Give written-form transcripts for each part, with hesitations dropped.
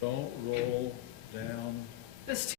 Don't roll down. This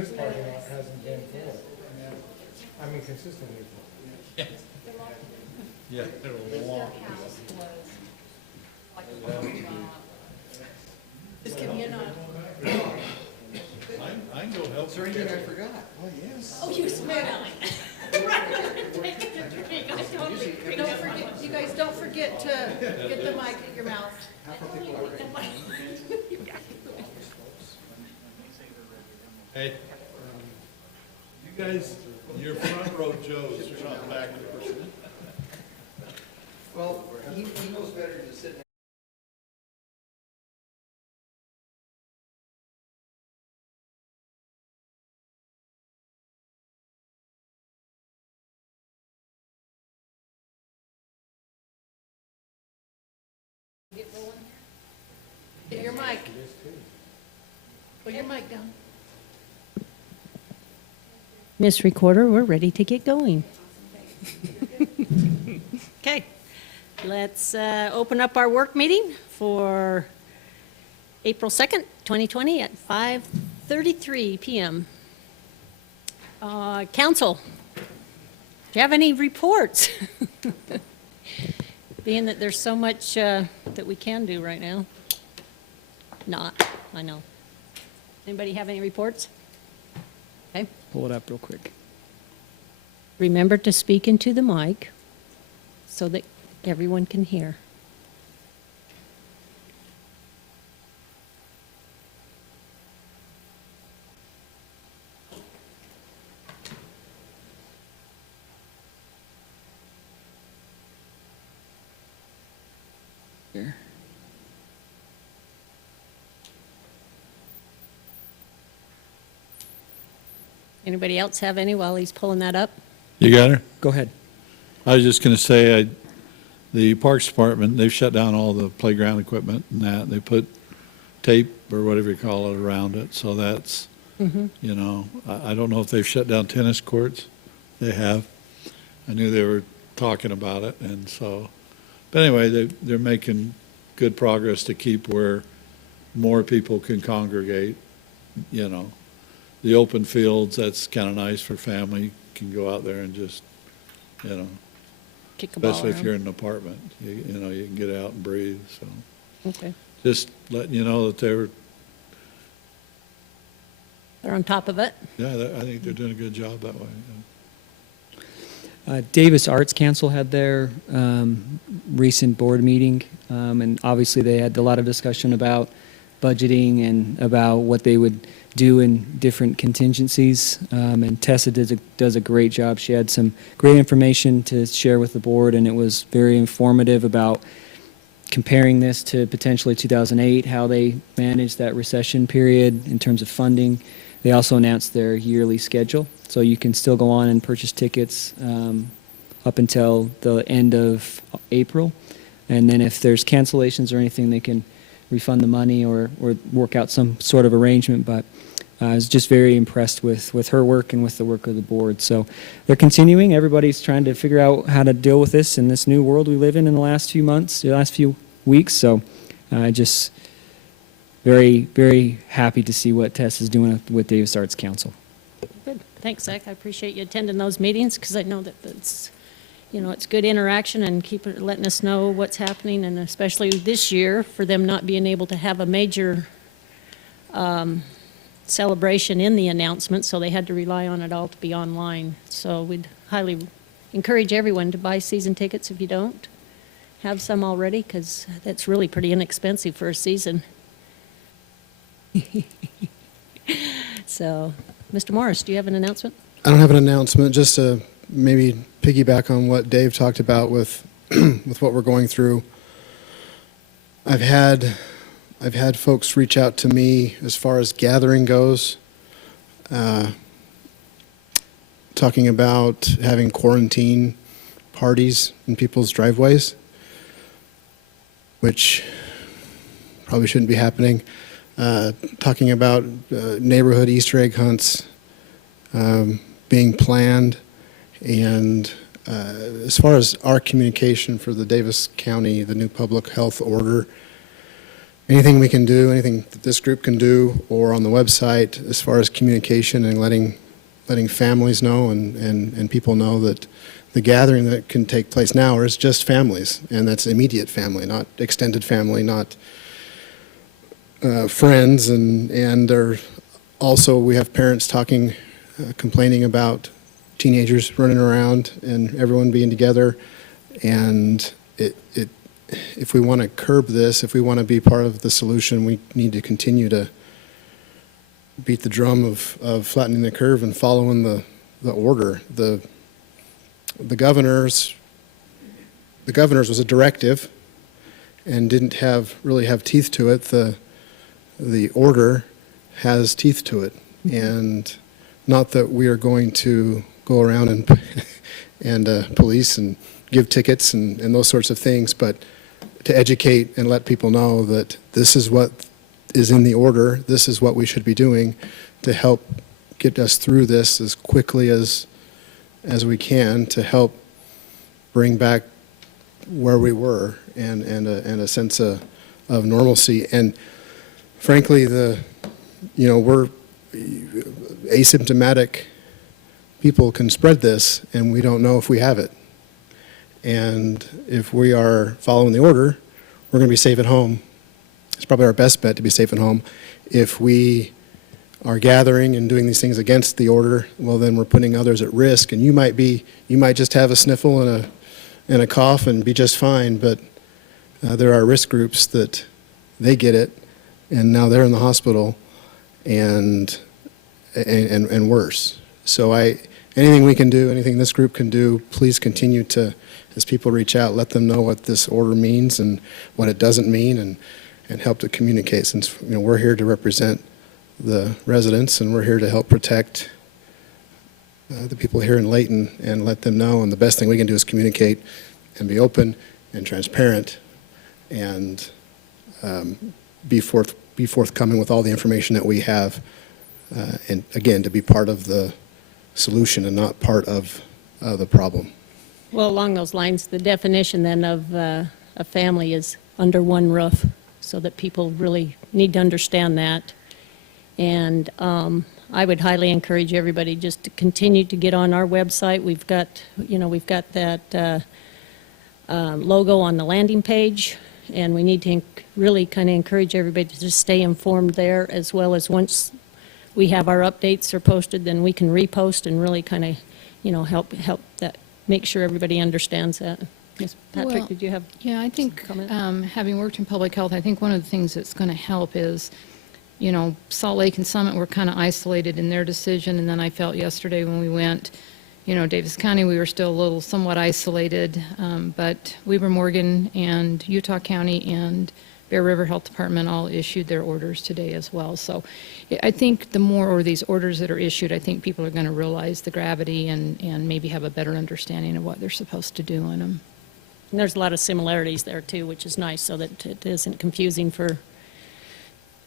This parking lot hasn't been full. I mean, consistently full. Yeah, it'll walk. Just give me a nod. I can go help. Is there anything I forgot? Oh, yes. Oh, you smiling. You guys don't forget to get the mic at your mouth. Hey, you guys, you're front row Joes, you're not back. Well, he knows better to sit next. Get rolling. Get your mic. Put your mic down. Miss Recorder, we're ready to get going. Okay, let's open up our work meeting for April 2nd, 2020 at 5:33 p.m. Council, do you have any reports? Being that there's so much that we can do right now. Not, I know. Anybody have any reports? Okay. Pull it up real quick. Remember to speak into the mic so that everyone can hear. Here. Anybody else have any while he's pulling that up? You got her? Go ahead. I was just gonna say, the Parks Department, they've shut down all the playground equipment and that. They put tape or whatever you call it around it, so that's, you know, I don't know if they've shut down tennis courts. They have. I knew they were talking about it, and so, but anyway, they're making good progress to keep where more people can congregate, you know. The open fields, that's kind of nice for family, can go out there and just, you know, Kick a ball especially if around. you're in an apartment, you know, you can get out and breathe, so. Okay. Just letting you know that They're on top of it. I think they're doing a good job that way. Yeah. Davis Arts Council had their recent board meeting, and obviously they had a lot of discussion about budgeting and about what they would do in different contingencies. And Tessa does a great job. She had some great information to share with the board, and it was very informative about comparing this to potentially 2008, how they managed that recession period in terms of funding. They also announced their yearly schedule, so you can still go on and purchase tickets up until the end of April. And then if there's cancellations or anything, they can refund the money or work out some sort of arrangement. But I was just very impressed with her work and with the work of the board. So they're continuing. Everybody's trying to figure out how to deal with this in this new world we live in the last few months, the last few weeks. So just very, very happy to see what Tess is doing with Davis Arts Council. Good. Thanks, Zach. I appreciate you attending those meetings because I know that it's, you know, it's good interaction and letting us know what's happening, and especially this year for them not being able to have a major celebration in the announcement, so they had to rely on it all to be online. So we'd highly encourage everyone to buy season tickets if you don't have some already, because that's really pretty inexpensive for a season. So, Mr. Morris, do you have an announcement? I don't have an announcement, just to maybe piggyback on what Dave talked about with with what we're going through. I've had folks reach out to me as far as gathering goes, talking about having quarantine parties in people's driveways, which probably shouldn't be happening. Talking about neighborhood Easter egg hunts being planned, and as far as our communication for the Davis County, the new public health order, anything we can do, anything that this group can do, or on the website as far as communication and letting families know and people know that the gathering that can take place now is just families, and that's immediate family, not extended family, not friends, and also we have parents talking, complaining about teenagers running around and everyone being together, and if we want to curb this, if we want to be part of the solution, we need to continue to beat the drum of flattening the curve and following the order. The governor's was a directive and didn't really have teeth to it. The order has teeth to it, and not that we are going to go around and police and give tickets and those sorts of things, but to educate and let people know that this is what is in the order, this is what we should be doing to help get us through this as quickly as we can, to help bring back where we were and a sense of normalcy. And frankly, we're asymptomatic people can spread this, and we don't know if we have it. And if we are following the order, we're going to be safe at home. It's probably our best bet to be safe at home. If we are gathering and doing these things against the order, well, then we're putting others at risk. And you might just have a sniffle and a cough and be just fine, but there are risk groups that they get it, and now they're in the hospital, and worse. So anything we can do, anything this group can do, please continue to, as people reach out, let them know what this order means and what it doesn't mean, and help to communicate, since we're here to represent the residents, and we're here to help protect the people here in Layton and let them know. And the best thing we can do is communicate and be open and transparent, and be forthcoming with all the information that we have, and again, to be part of the solution and not part of the problem. Well, along those lines, the definition then of a family is under one roof, so that people really need to understand that. And I would highly encourage everybody just to continue to get on our website. We've got that logo on the landing page, and we need to really kind of encourage everybody to just stay informed there, as well as once we have our updates are posted, then we can repost and really kind of, help that, make sure everybody understands that. Yes, Patrick, Well, did you have? Yeah, I think, comment? having worked in public health, I think one of the things that's going to help is, Salt Lake and Summit were kind of isolated in their decision, and then I felt yesterday when we went, Davis County, we were still a little somewhat isolated, but Weber Morgan and Utah County and Bear River Health Department all issued their orders today as well. So I think the more these orders that are issued, I think people are going to realize the gravity and maybe have a better understanding of what they're supposed to do in them. And there's a lot of similarities there too, which is nice, so that it isn't confusing for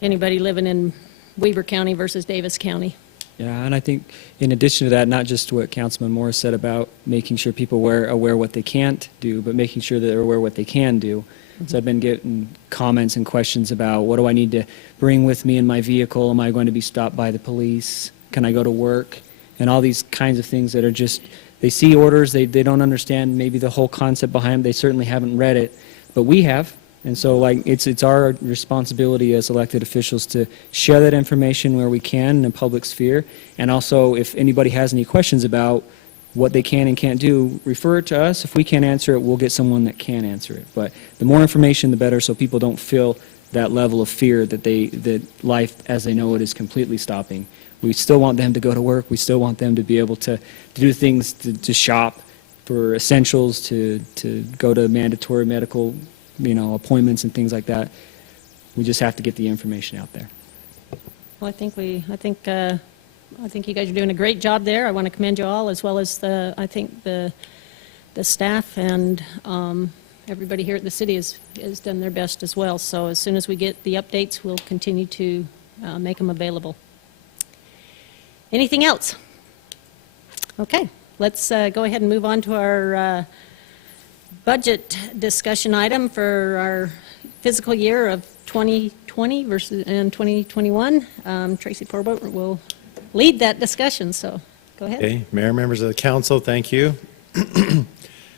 anybody living in Weber County versus Davis County. Yeah, and I think in addition to that, not just what Councilman Morris said about making sure people are aware what they can't do, but making sure that they're aware what they can do. So I've been getting comments and questions about, what do I need to bring with me in my vehicle? Am I going to be stopped by the police? Can I go to work? And all these kinds of things that are just, they see orders, they don't understand maybe the whole concept behind them. They certainly haven't read it, but we have. And so it's our responsibility as elected officials to share that information where we can in the public sphere. And also, if anybody has any questions about what they can and can't do, refer it to us. If we can't answer it, we'll get someone that can answer it. But the more information, the better, so people don't feel that level of fear that life as they know it is completely stopping. We still want them to go to work. We still want them to be able to do things, to shop for essentials, to go to mandatory medical appointments and things like that. We just have to get the information out there. Well, I think you guys are doing a great job there. I want to commend you all, as well as the staff and everybody here at the city has done their best as well. So as soon as we get the updates, we'll continue to make them available. Anything else? Okay, let's go ahead and move on to our budget discussion item for our fiscal year of 2020 versus, and 2021. Tracy Porboat will lead that discussion, so go ahead. Okay, Mayor, members of the council, thank you.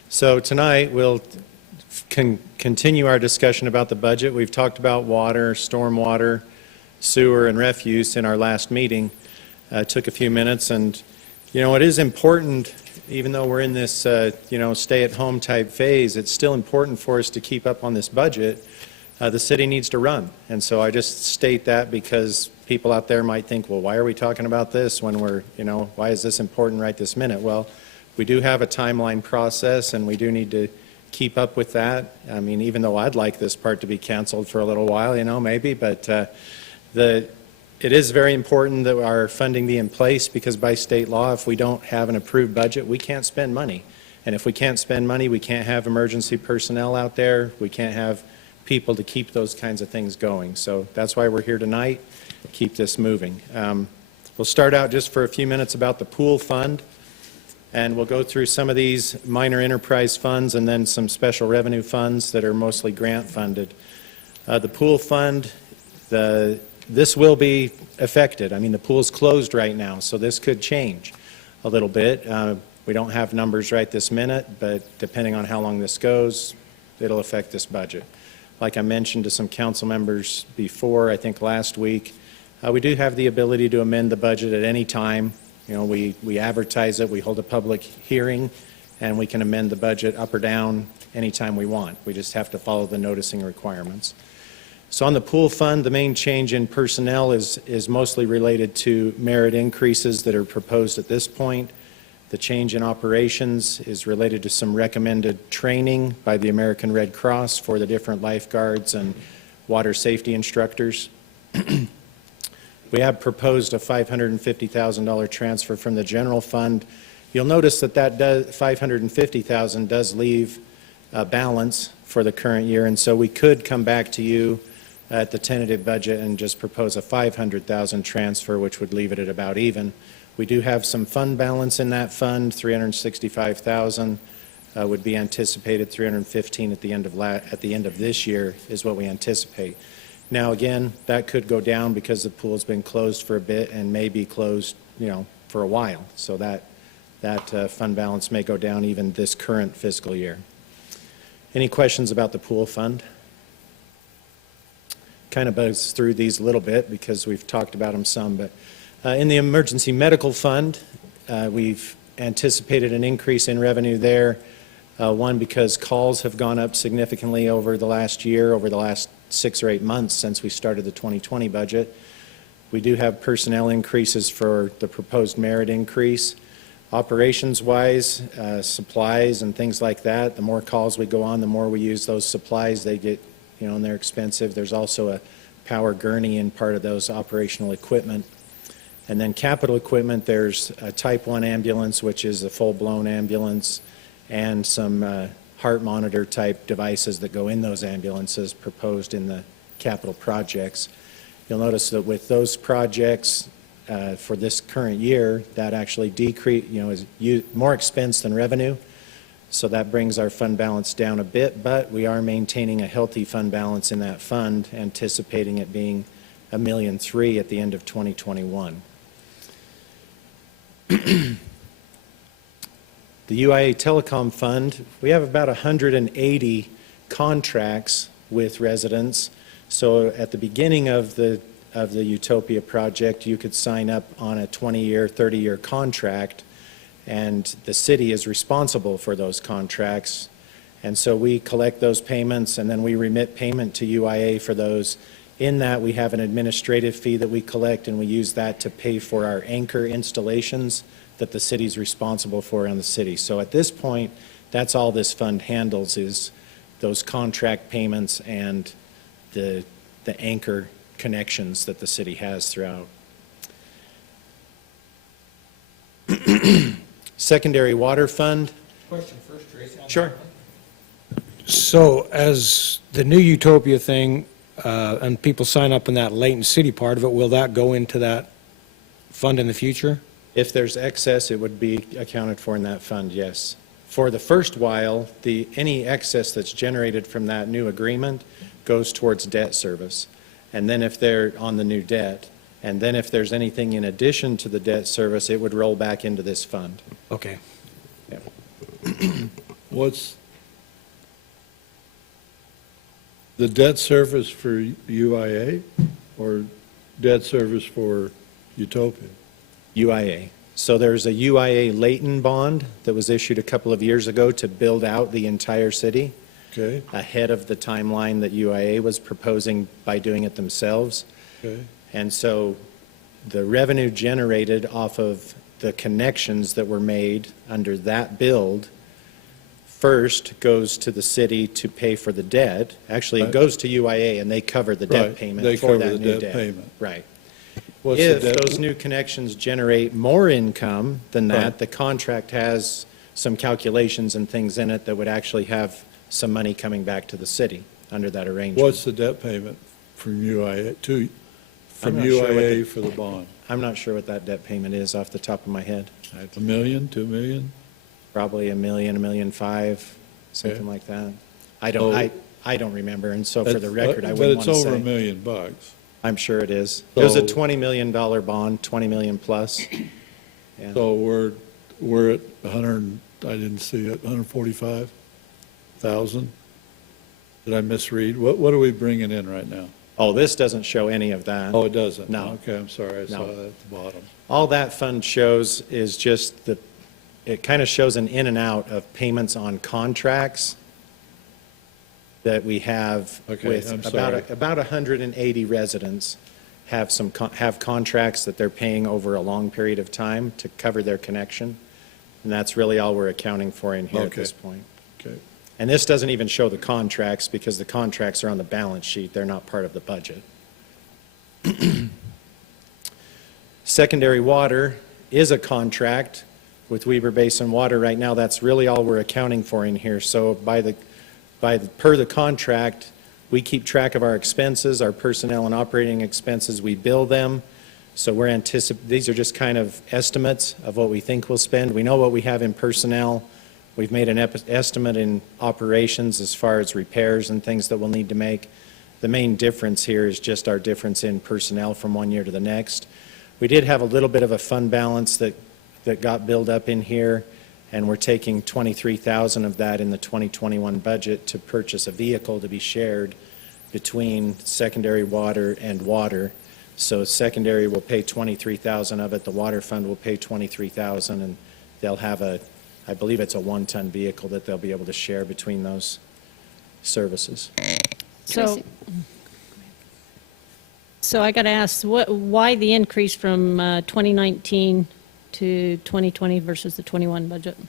So tonight, we'll continue our discussion about the budget. We've talked about water, stormwater, sewer, and refuse in our last meeting. Took a few minutes, and, you know, it is important, even though we're in this, stay-at-home type phase, it's still important for us to keep up on this budget. The city needs to run, and so I just state that because people out there might think, well, why are we talking about this when we're, why is this important right this minute? Well, we do have a timeline process, and we do need to keep up with that. I mean, even though I'd like this part to be canceled for a little while, maybe, but it is very important that our funding be in place, because by state law, if we don't have an approved budget, we can't spend money. And if we can't spend money, we can't have emergency personnel out there. We can't have people to keep those kinds of things going. So that's why we're here tonight, keep this moving. We'll start out just for a few minutes about the pool fund, and we'll go through some of these minor enterprise funds and then some special revenue funds that are mostly grant funded. The pool fund, this will be affected. I mean, the pool's closed right now, so this could change a little bit. We don't have numbers right this minute, but depending on how long this goes, it'll affect this budget. Like I mentioned to some council members before, I think last week, we do have the ability to amend the budget at any time. We advertise it, we hold a public hearing, and we can amend the budget up or down anytime we want. We just have to follow the noticing requirements. So on the pool fund, the main change in personnel is mostly related to merit increases that are proposed at this point. The change in operations is related to some recommended training by the American Red Cross for the different lifeguards and water safety instructors. We have proposed a $550,000 transfer from the general fund. You'll notice that $550,000 does leave a balance for the current year, and so we could come back to you at the tentative budget and just propose a $500,000 transfer, which would leave it at about even. We do have some fund balance in that fund. $365,000 would be anticipated. $315,000 at the end of this year is what we anticipate. Now, again, that could go down because the pool's been closed for a bit and may be closed, for a while. So that fund balance may go down even this current fiscal year. Any questions about the pool fund? Kind of buzz through these a little bit because we've talked about them some, but in the emergency medical fund, we've anticipated an increase in revenue there. One, because calls have gone up significantly over the last year, over the last 6 or 8 months since we started the 2020 budget. We do have personnel increases for the proposed merit increase. Operations-wise, supplies and things like that, the more calls we go on, the more we use those supplies. They get, and they're expensive. There's also a power gurney in part of those operational equipment. And then capital equipment, there's a Type 1 ambulance, which is a full-blown ambulance, and some heart monitor type devices that go in those ambulances proposed in the capital projects. You'll notice that with those projects for this current year, that actually is more expense than revenue. So that brings our fund balance down a bit, but we are maintaining a healthy fund balance in that fund, anticipating it being $1.3 million at the end of 2021. The UIA Telecom Fund, we have about 180 contracts with residents. So at the beginning of the Utopia project, you could sign up on a 20-year, 30-year contract, and the city is responsible for those contracts. And so we collect those payments, and then we remit payment to UIA for those. In that, we have an administrative fee that we collect, and we use that to pay for our anchor installations that the city's responsible for around the city. So at this point, that's all this fund handles, is those contract payments and the anchor connections that the city has throughout. Secondary Water Fund. Question first, Tracy. Sure. So as the new Utopia thing, and people sign up in that Layton City part of it, will that go into that fund in the future? If there's excess, it would be accounted for in that fund, yes. For the first while, any excess that's generated from that new agreement, goes towards debt service. And then if they're on the new debt, and then if there's anything in addition to the debt service, it would roll back into this fund. Okay. What's the debt service for UIA or debt service for Utopia? UIA. So there's a UIA Layton bond that was issued a couple of years ago to build out the entire city Okay, ahead of the timeline that UIA was proposing by doing it themselves. okay, And so the revenue generated off of the connections that were made under that build first goes to the city to pay for the debt. Actually, it Right. goes to UIA and they cover the debt Right, payment they for cover that the new debt debt. payment. Right. What's the If debt- those new connections generate more income than that, Right. the contract has some calculations and things in it that would actually have some money coming back to the city under that arrangement. What's the debt payment from UIA from I'm not sure what UIA the- for the bond? I'm not sure what that debt payment is off the top of my head. $1 million, $2 million? Probably $1 million, $1.5 million, something Okay. like that. I don't remember, and so for the record, I wouldn't want to But it's over say. $1 million bucks. I'm sure it is. It was a So- $20 million bond, 20 million plus. Yeah. So we're at 100, I didn't see it, 145,000? Did I misread? What are we bringing in right now? Oh, this doesn't show any of that. Oh, it doesn't? No. Okay, I'm sorry, I saw No. that at the bottom. All that fund shows is just it kind of shows an in and out of payments on contracts that we have Okay, with I'm sorry. about 180 residents have have contracts that they're paying over a long period of time to cover their connection. And that's really all we're accounting for in here at Okay. this point. Okay, And this doesn't even show the contracts because the contracts are on the balance sheet. They're not part of the budget. Secondary water is a contract with Weber Basin Water right now. That's really all we're accounting for in here. So per the contract, we keep track of our expenses, our personnel and operating expenses. We bill them. So these are just kind of estimates of what we think we'll spend. We know what we have in personnel. We've made an estimate in operations as far as repairs and things that we'll need to make. The main difference here is just our difference in personnel from one year to the next. We did have a little bit of a fund balance that got built up in here, and we're taking 23,000 of that in the 2021 budget to purchase a vehicle to be shared between secondary water and water. So secondary will pay 23,000 of it, the water fund will pay 23,000, and they'll have I believe it's a one-ton vehicle that they'll be able to share between those services. So, so I got to ask, why the increase from 2019 to 2020 versus the 21 budget? In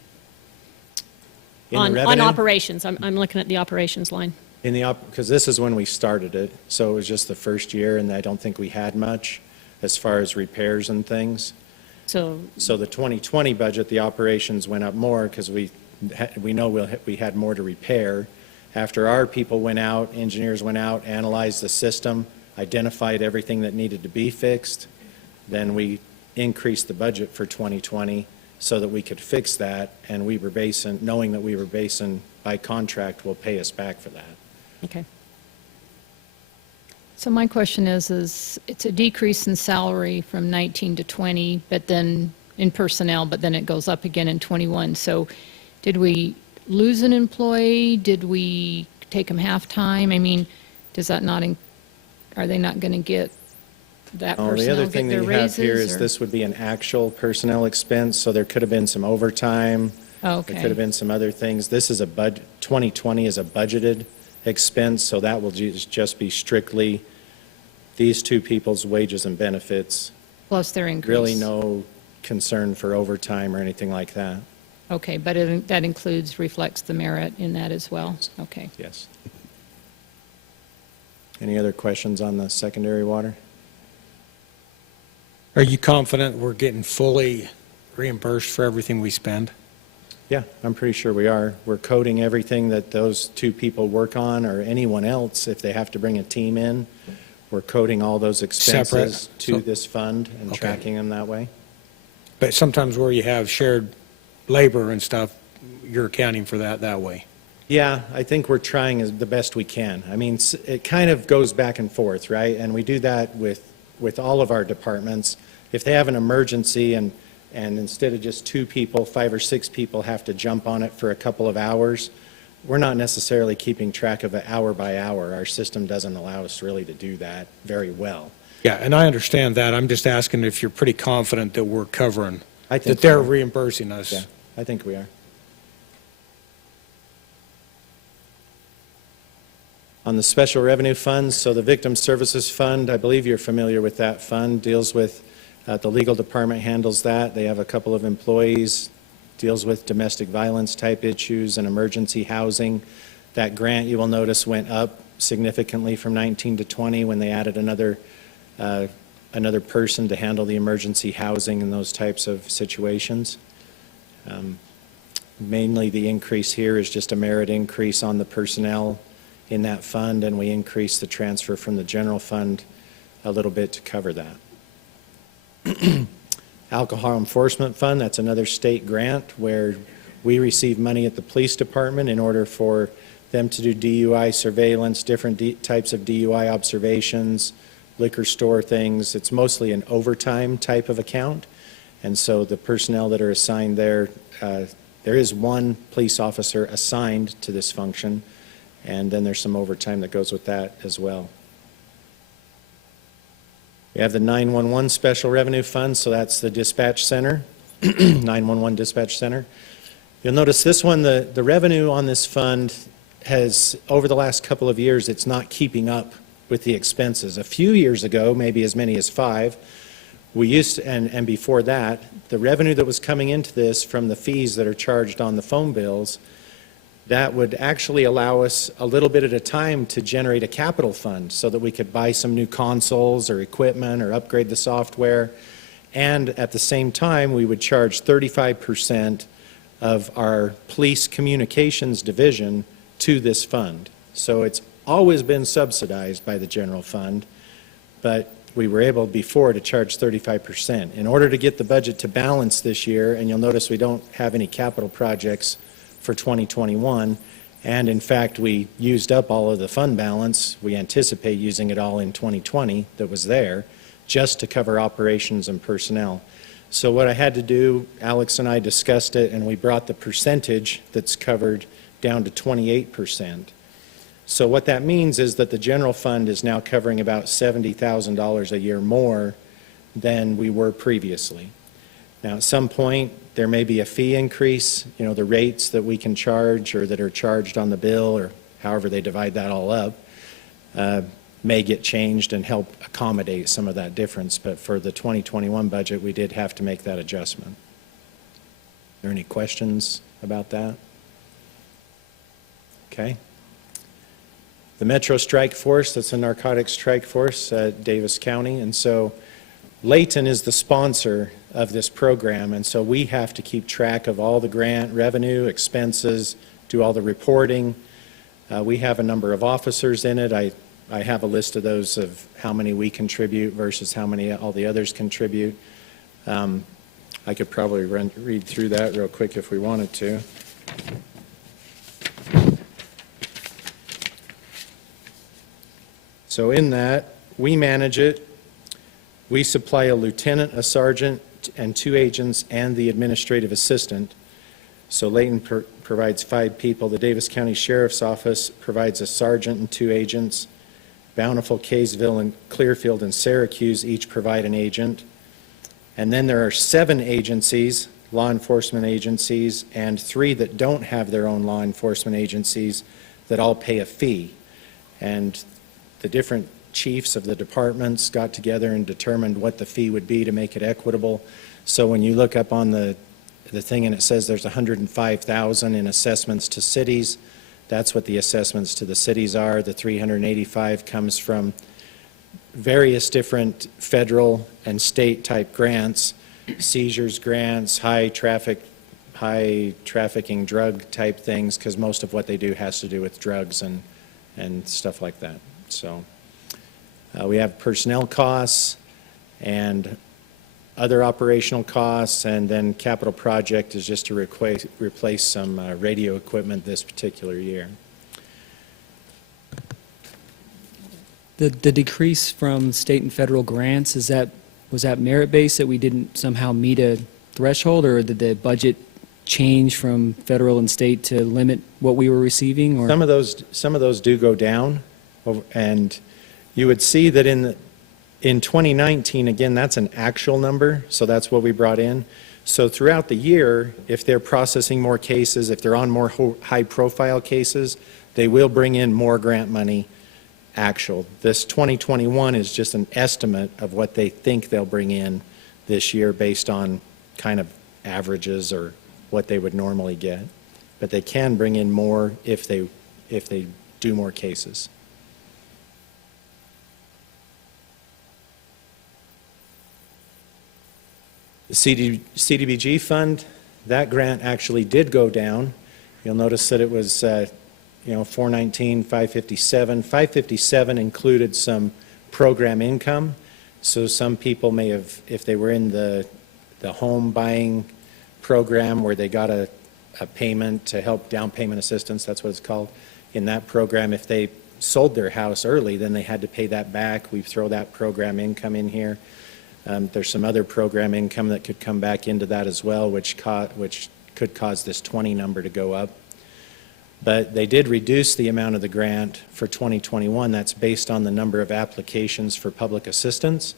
the On revenue? operations, I'm looking at the operations line. Because this is when we started it, so it was just the first year, and I don't think we had much as far as repairs and things. So, So the 2020 budget, the operations went up more because we know we had more to repair. After our people went out, engineers went out, analyzed the system, identified everything that needed to be fixed, then we increased the budget for 2020 so that we could fix that, and Weber Basin, knowing that Weber Basin by contract will pay us back for that. okay. So my question is it's a decrease in salary from 19 to 20, but then in personnel, but then it goes up again in 21. So did we lose an employee? Did we take them half-time? I mean, does that not, are they not going to get that Oh, the personnel other get thing that their you have here raises? is or- this would be an actual personnel expense, so there could have been some overtime. Oh, There could have okay, been some other things. This is 2020 is a budgeted expense, so that will just be strictly these two people's wages and benefits. plus their increase. Really no concern for overtime or anything like that. Okay, but that reflects the merit in that as well? Okay. Yes. Any other questions on the secondary water? Are you confident we're getting fully reimbursed for everything we spend? Yeah, I'm pretty sure we are. We're coding everything that those two people work on, or anyone else, if they have to bring a team in. We're coding all those expenses Separate? to So- this fund and Okay. tracking them that way. But sometimes where you have shared labor and stuff, you're accounting for that way. Yeah, I think we're trying the best we can. I mean, it kind of goes back and forth, right? And we do that with all of our departments. If they have an emergency and instead of just 2 people, 5 or 6 people have to jump on it for a couple of hours, we're not necessarily keeping track of it hour by hour. Our system doesn't allow us really to do that very well. Yeah, and I understand that. I'm just asking if you're pretty confident that we're covering, I think that they're so. reimbursing us. Yeah, I think we are. On the special revenue funds, so the Victim Services Fund, I believe you're familiar with that fund, deals with, the legal department handles that. They have a couple of employees, deals with domestic violence type issues and emergency housing. That grant, you will notice, went up significantly from 19 to 20 when they added another person to handle the emergency housing and those types of situations. Mainly the increase here is just a merit increase on the personnel in that fund, and we increased the transfer from the general fund a little bit to cover that. Alcohol Enforcement Fund, that's another state grant where we receive money at the police department in order for them to do DUI surveillance, different types of DUI observations, liquor store things. It's mostly an overtime type of account. And so the personnel that are assigned there, there is one police officer assigned to this function, and then there's some overtime that goes with that as well. We have the 911 Special Revenue Fund, so that's the dispatch center, 911 dispatch center. You'll notice this one, the revenue on this fund has, over the last couple of years, it's not keeping up with the expenses. A few years ago, maybe as many as 5, we used to, and before that, the revenue that was coming into this from the fees that are charged on the phone bills, that would actually allow us a little bit at a time to generate a capital fund so that we could buy some new consoles or equipment or upgrade the software. And at the same time, we would charge 35% of our police communications division to this fund. So it's always been subsidized by the general fund, but we were able before to charge 35%. In order to get the budget to balance this year, and you'll notice we don't have any capital projects for 2021, and in fact we used up all of the fund balance. We anticipate using it all in 2020 that was there just to cover operations and personnel. So what I had to do, Alex and I discussed it, and we brought the percentage that's covered down to 28%. So what that means is that the general fund is now covering about $70,000 a year more than we were previously. Now, at some point, there may be a fee increase, the rates that we can charge or that are charged on the bill or however they divide that all up may get changed and help accommodate some of that difference. But for the 2021 budget, we did have to make that adjustment. Are there any questions about that? Okay. The Metro Strike Force, that's a narcotics strike force at Davis County, and so Layton is the sponsor of this program, and so we have to keep track of all the grant revenue, expenses, do all the reporting. We have a number of officers in it. I have a list of those of how many we contribute versus how many all the others contribute. I could probably read through that real quick if we wanted to. So in that, we manage it. We supply a lieutenant, a sergeant, and 2 agents and the administrative assistant. So Layton provides 5 people. The Davis County Sheriff's Office provides a sergeant and 2 agents. Bountiful, Kaysville, and Clearfield and Syracuse each provide an agent. And then there are 7 agencies, law enforcement agencies, and 3 that don't have their own law enforcement agencies that all pay a fee. And the different chiefs of the departments got together and determined what the fee would be to make it equitable. So when you look up on the thing and it says there's $105,000 in assessments to cities, that's what the assessments to the cities are. The $385 comes from various different federal and state type grants, seizures grants, high trafficking drug type things, because most of what they do has to do with drugs and stuff like that. So we have personnel costs, and other operational costs, and then capital project is just to replace some radio equipment this particular year. The decrease from state and federal grants, was that merit-based, that we didn't somehow meet a threshold, or did the budget change from federal and state to limit what we were receiving, or? Some of those do go down, and you would see that in 2019, again, that's an actual number, so that's what we brought in. So throughout the year, if they're processing more cases, if they're on more high-profile cases, they will bring in more grant money actual. This 2021 is just an estimate of what they think they'll bring in this year based on kind of averages or what they would normally get. But they can bring in more if they do more cases. The CDBG fund, that grant actually did go down. You'll notice that it was 419, 557. 557 included some program income. So some people may have, if they were in the home buying program where they got a payment to help down payment assistance, that's what it's called. In that program, if they sold their house early, then they had to pay that back. We throw that program income in here. There's some other program income that could come back into that as well, which could cause this 20 number to go up. But they did reduce the amount of the grant for 2021. That's based on the number of applications for public assistance.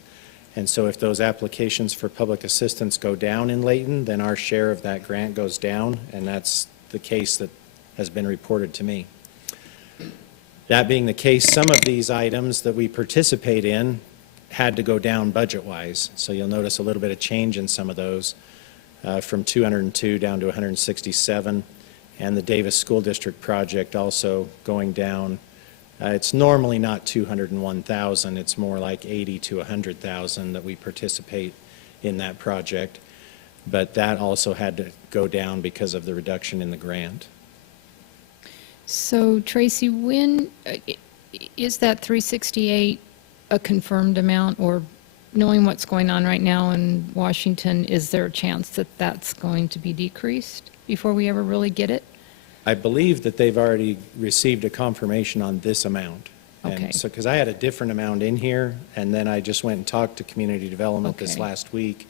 And so if those applications for public assistance go down in Layton, then our share of that grant goes down, and that's the case that has been reported to me. That being the case, some of these items that we participate in had to go down budget-wise. So you'll notice a little bit of change in some of those, from 202 down to 167. And the Davis School District project also going down. It's normally not 201,000, it's more like 80 to 100,000 that we participate in that project. But that also had to go down because of the reduction in the grant. So Tracy, when, is that 368 a confirmed amount, or knowing what's going on right now in Washington, is there a chance that that's going to be decreased before we ever really get it? I believe that they've already received a confirmation on this amount. Okay. And so, because I had a different amount in here, and then I just went and talked to community development this Okay. last week.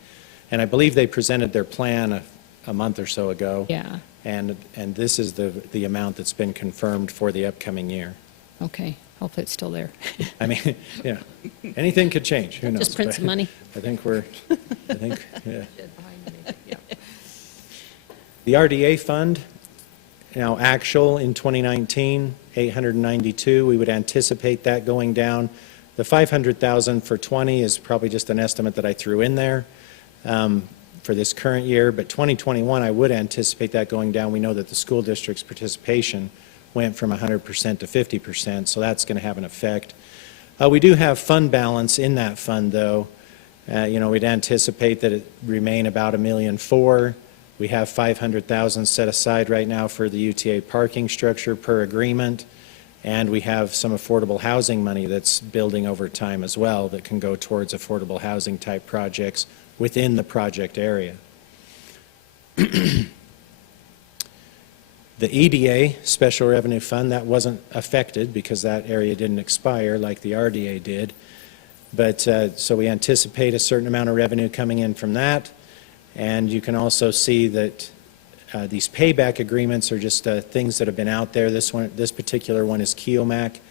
And I believe they presented their plan a month or so ago. Yeah, And this is the amount that's been confirmed for the upcoming year. okay, hopefully it's still there. I mean, anything could change, who knows? Just print some But money. yeah. The RDA fund, now actual in 2019, 892, we would anticipate that going down. The 500,000 for 20 is probably just an estimate that I threw in there for this current year, but 2021, I would anticipate that going down. We know that the school district's participation went from 100% to 50%, so that's going to have an effect. We do have fund balance in that fund, though. We'd anticipate that it remain about $1.4 million. We have 500,000 set aside right now for the UTA parking structure per agreement, and we have some affordable housing money that's building over time as well that can go towards affordable housing type projects within the project area. The EDA, Special Revenue Fund, that wasn't affected because that area didn't expire like the RDA did. But so we anticipate a certain amount of revenue coming in from that. And you can also see that these payback agreements are just things that have been out there. This particular one is Keomac.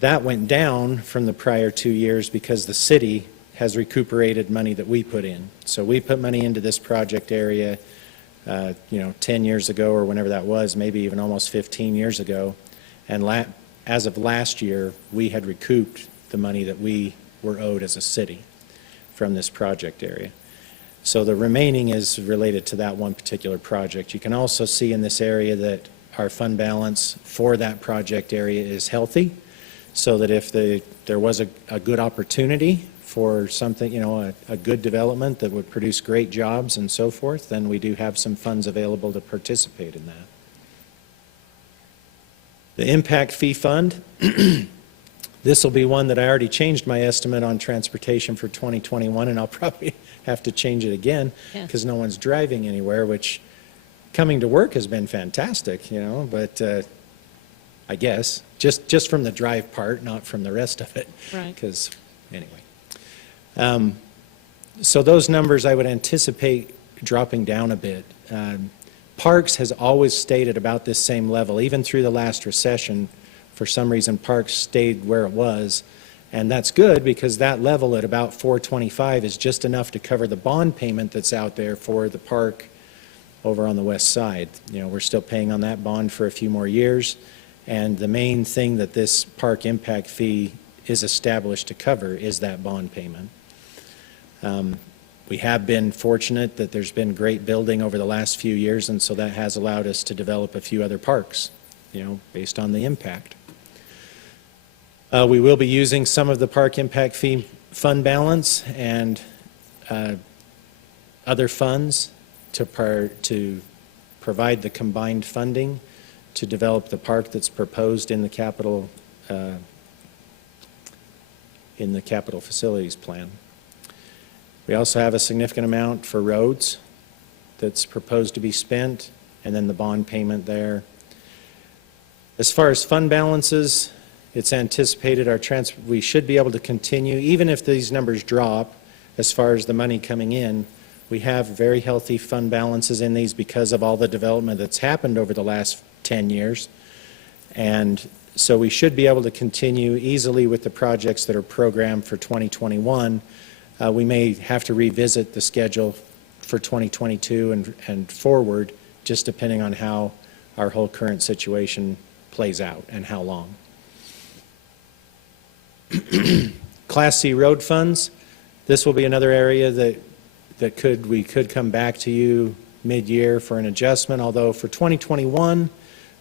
That went down from the prior 2 years because the city has recuperated money that we put in. So we put money into this project area 10 years ago or whenever that was, maybe even almost 15 years ago. And as of last year, we had recouped the money that we were owed as a city from this project area. So the remaining is related to that one particular project. You can also see in this area that our fund balance for that project area is healthy, so that if there was a good opportunity for something, a good development that would produce great jobs and so forth, then we do have some funds available to participate in that. The impact fee fund, This will be one that I already changed my estimate on transportation for 2021, and I'll probably have to change it again Yeah. because no one's driving anywhere, which coming to work has been fantastic, but I guess, just from the drive part, not from the rest of it. Right. Because, anyway. So those numbers I would anticipate dropping down a bit. Parks has always stayed at about this same level, even through the last recession. For some reason, Parks stayed where it was, and that's good because that level at about 425 is just enough to cover the bond payment that's out there for the park over on the west side. We're still paying on that bond for a few more years, and the main thing that this park impact fee is established to cover is that bond payment. We have been fortunate that there's been great building over the last few years, and so that has allowed us to develop a few other parks, based on the impact. We will be using some of the park impact fee fund balance and other funds to provide the combined funding to develop the park that's proposed in the capital facilities plan. We also have a significant amount for roads that's proposed to be spent, and then the bond payment there. As far as fund balances, it's anticipated we should be able to continue, even if these numbers drop, as far as the money coming in. We have very healthy fund balances in these because of all the development that's happened over the last 10 years. And so we should be able to continue easily with the projects that are programmed for 2021. We may have to revisit the schedule for 2022 and forward, just depending on how our whole current situation plays out and how long. Class C road funds, this will be another area that we could come back to you mid-year for an adjustment, although for 2021,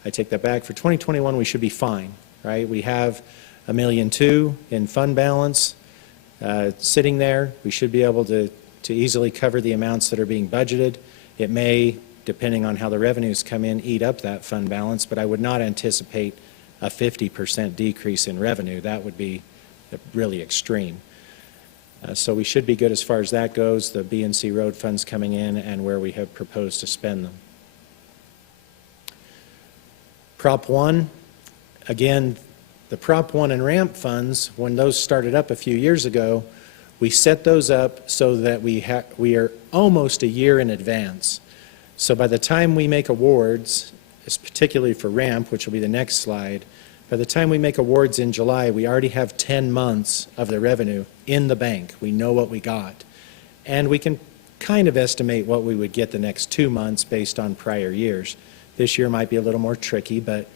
I take that back, for 2021 we should be fine, right? We have $1.2 million in fund balance sitting there. We should be able to easily cover the amounts that are being budgeted. It may, depending on how the revenues come in, eat up that fund balance, but I would not anticipate a 50% decrease in revenue. That would be really extreme. So we should be good as far as that goes, the B and C road funds coming in and where we have proposed to spend them. Prop 1, again, the Prop 1 and ramp funds, when those started up a few years ago, we set those up so that we are almost a year in advance. So by the time we make awards, particularly for ramp, which will be the next slide, by the time we make awards in July, we already have 10 months of the revenue in the bank. We know what we got. And we can kind of estimate what we would get the next 2 months based on prior years. This year might be a little more tricky, but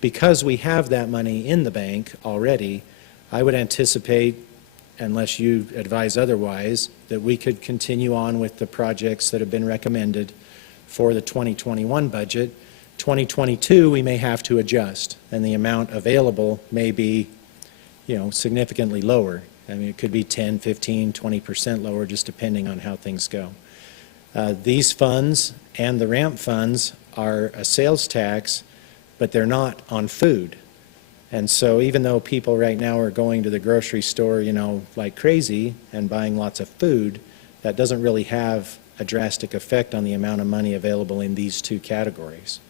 because we have that money in the bank already, I would anticipate, unless you advise otherwise, that we could continue on with the projects that have been recommended for the 2021 budget. 2022, we may have to adjust, and the amount available may be, significantly lower. I mean, it could be 10, 15, 20% lower, just depending on how things go. These funds and the ramp funds are a sales tax, but they're not on food. And so even though people right now are going to the grocery store, like crazy and buying lots of food, that doesn't really have a drastic effect on the amount of money available in these two categories.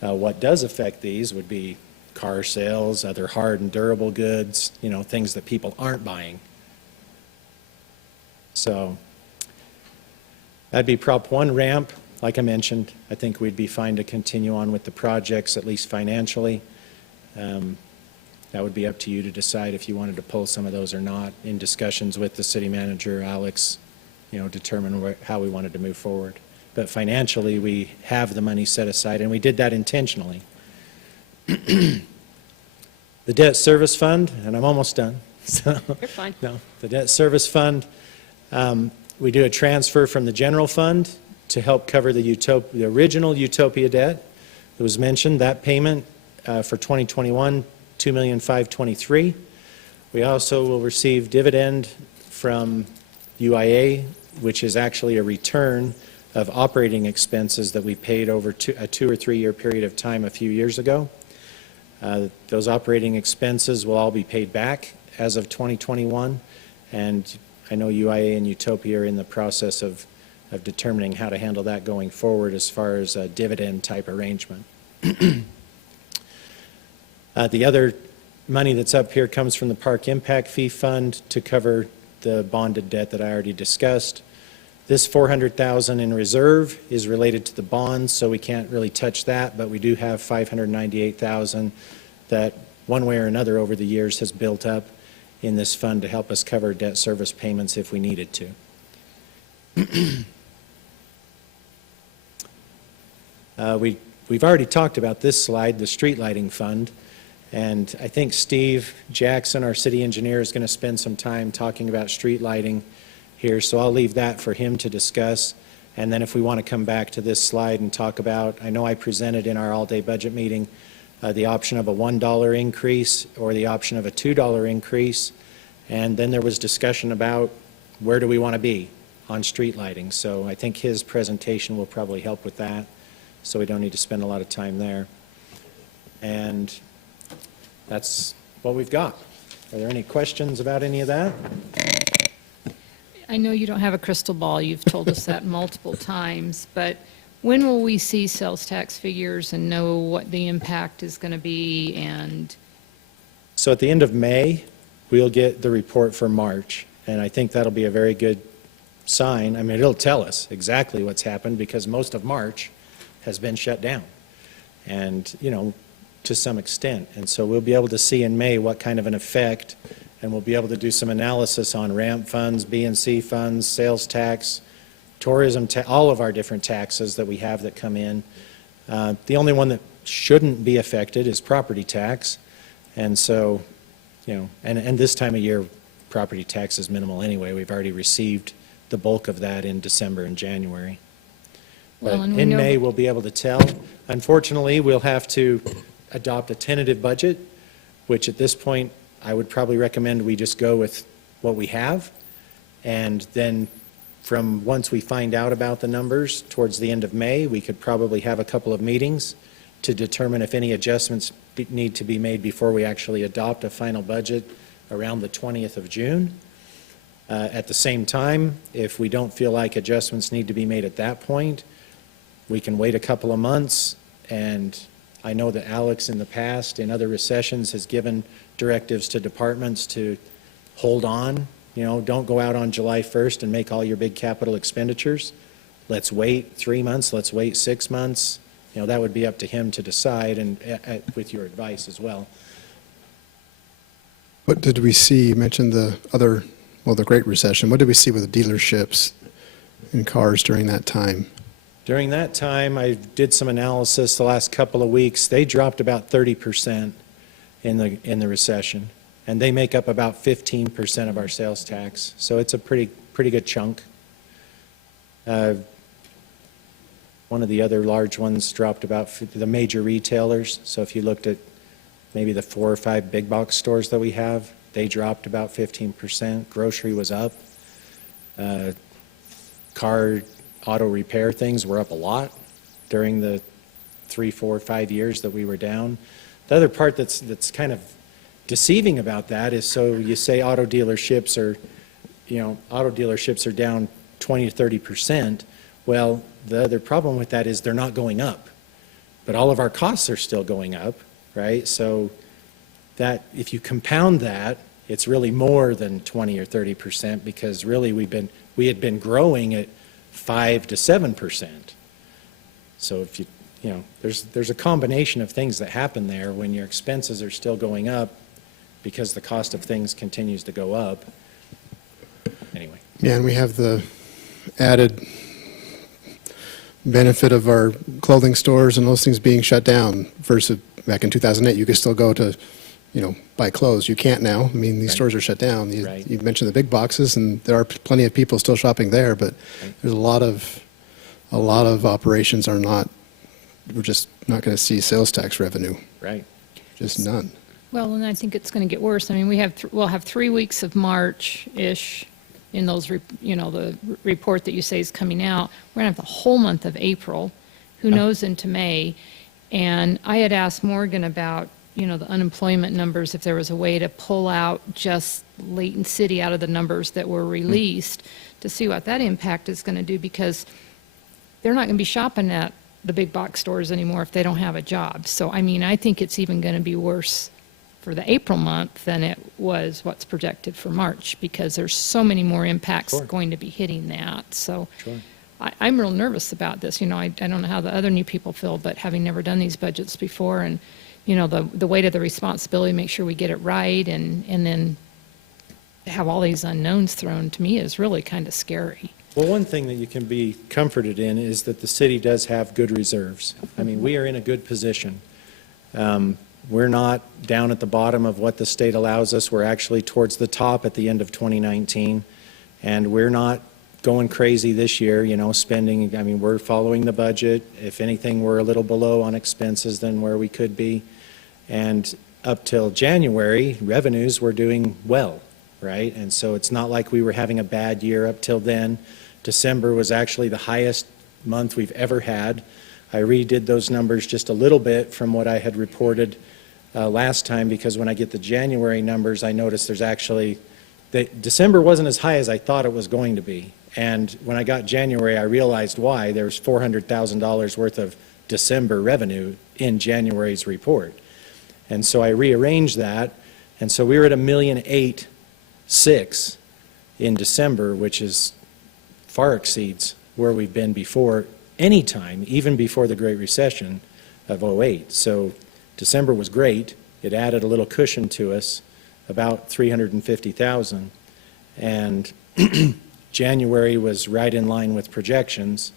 What does affect these would be car sales, other hard and durable goods, things that people aren't buying. So that'd be Prop 1 ramp. Like I mentioned, I think we'd be fine to continue on with the projects, at least financially. That would be up to you to decide if you wanted to pull some of those or not. In discussions with the city manager, Alex, determine how we wanted to move forward. But financially, we have the money set aside, and we did that intentionally. The debt service fund, and I'm almost done. So, You're fine. No, the debt service fund, we do a transfer from the general fund to help cover the original Utopia debt that was mentioned. That payment for 2021, $2,523,000. We also will receive dividend from UIA, which is actually a return of operating expenses that we paid over a 2 or 3 year period of time a few years ago. Those operating expenses will all be paid back as of 2021, and I know UIA and Utopia are in the process of determining how to handle that going forward as far as a dividend-type arrangement. The other money that's up here comes from the Park Impact Fee Fund to cover the bonded debt that I already discussed. This $400,000 in reserve is related to the bonds, so we can't really touch that, but we do have $598,000 that one way or another over the years has built up in this fund to help us cover debt service payments if we needed to. We've already talked about this slide, the street lighting fund, and I think Steve Jackson, our city engineer, is going to spend some time talking about street lighting here, so I'll leave that for him to discuss. And then if we want to come back to this slide and talk about, I know I presented in our all-day budget meeting the option of a $1 increase or the option of a $2 increase, and then there was discussion about where do we want to be on street lighting. So I think his presentation will probably help with that, so we don't need to spend a lot of time there. And that's what we've got. Are there any questions about any of that? I know you don't have a crystal ball, you've told us that multiple times, but when will we see sales tax figures and know what the impact is going to be? And So at the end of May, we'll get the report for March, and I think that'll be a very good sign. I mean, it'll tell us exactly what's happened because most of March has been shut down, and, you know, to some extent. And so we'll be able to see in May what kind of an effect, and we'll be able to do some analysis on ramp funds, B&C funds, sales tax, tourism, all of our different taxes that we have that come in. The only one that shouldn't be affected is property tax. And so, you know, and this time of year, property tax is minimal anyway. We've already received the bulk of that in December and January. Well, But and we in know May, that- we'll be able to tell. Unfortunately, we'll have to adopt a tentative budget, which at this point, I would probably recommend we just go with what we have. And then from once we find out about the numbers towards the end of May, we could probably have a couple of meetings to determine if any adjustments need to be made before we actually adopt a final budget around the 20th of June. At the same time, if we don't feel like adjustments need to be made at that point, we can wait a couple of months. And I know that Alex in the past, in other recessions, has given directives to departments to hold on. You know, don't go out on July 1st and make all your big capital expenditures. Let's wait 3 months, let's wait 6 months. You know, that would be up to him to decide, and with your advice as well. What did we see? You mentioned the Great Recession. What did we see with the dealerships and cars during that time? During that time, I did some analysis the last couple of weeks. They dropped about 30% in the recession, and they make up about 15% of our sales tax. So it's a pretty good chunk. One of the other large ones dropped about the major retailers. So if you looked at maybe the 4 or 5 big box stores that we have, they dropped about 15%. Grocery was up. Car, auto repair things were up a lot during the 3, 4, 5 years that we were down. The other part that's kind of deceiving about that is, so you say auto dealerships are down 20 to 30%. Well, the other problem with that is they're not going up, but all of our costs are still going up, right? So that if you compound that, it's really more than 20 or 30% because really we had been growing at 5 to 7%. So if you know, there's a combination of things that happen there when your expenses are still going up because the cost of things continues to go up. Anyway. Yeah, and we have the added benefit of our clothing stores and those things being shut down versus back in 2008, you could still go to, you know, buy clothes. You can't now. I mean, these Right. stores are shut down. Right. You mentioned the big boxes, and there are plenty of people still shopping there, but Right. there's a lot of operations are not, we're just not going to see sales tax revenue, Right. just none. Well, and I think it's going to get worse. I mean, we'll have 3 weeks of March-ish in those, the report that you say is coming out. We're going to have the whole month of April, who knows into May. And I had asked Morgan about the unemployment numbers, if there was a way to pull out just Layton City out of the numbers that were released, to see what that impact is going to do, because they're not going to be shopping at the big box stores anymore if they don't have a job. So, I mean, I think it's even going to be worse for the April month than it was what's projected for March, because there's so many more impacts Sure. going to be hitting that. So Sure. I'm real nervous about this. I don't know how the other new people feel, but having never done these budgets before, and, the weight of the responsibility, make sure we get it right, and then have all these unknowns thrown, to me, is really kind of scary. Well, one thing that you can be comforted in is that the city does have good reserves. I mean, we are in a good position. We're not down at the bottom of what the state allows us. We're actually towards the top at the end of 2019. And we're not going crazy this year, spending. I mean, we're following the budget. If anything, we're a little below on expenses than where we could be. And up till January, revenues were doing well, right? And so it's not like we were having a bad year up till then. December was actually the highest month we've ever had. I redid those numbers just a little bit from what I had reported last time, because when I get the January numbers, I noticed there's actually, December wasn't as high as I thought it was going to be. And when I got January, I realized why. There was $400,000 worth of December revenue in January's report. And so I rearranged that, and so we were at $1,806,000 in December, which is far exceeds where we've been before, any time, even before the Great Recession of '08. So December was great. It added a little cushion to us, about $350,000. And January was right in line with projections.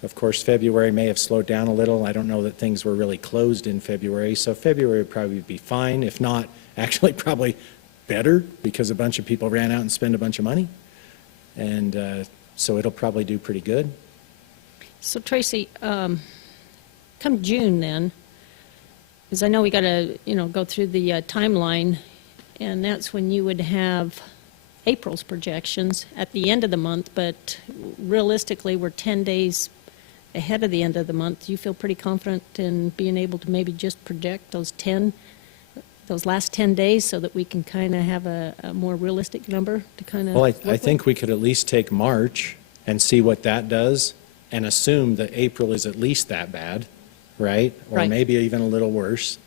Of course, February may have slowed down a little. I don't know that things were really closed in February, so February would probably be fine. If not, actually probably better, because a bunch of people ran out and spent a bunch of money. And so it'll probably do pretty good. So Tracy, come June then, because I know we got to, go through the timeline, and that's when you would have April's projections at the end of the month, but realistically, we're 10 days ahead of the end of the month. Do you feel pretty confident in being able to maybe just project those last 10 days, so that we can kind of have a more realistic number to kind of Well, I think we could at least take March and see what that does, and assume that April is at least that bad, right? Or Right. maybe even a little worse,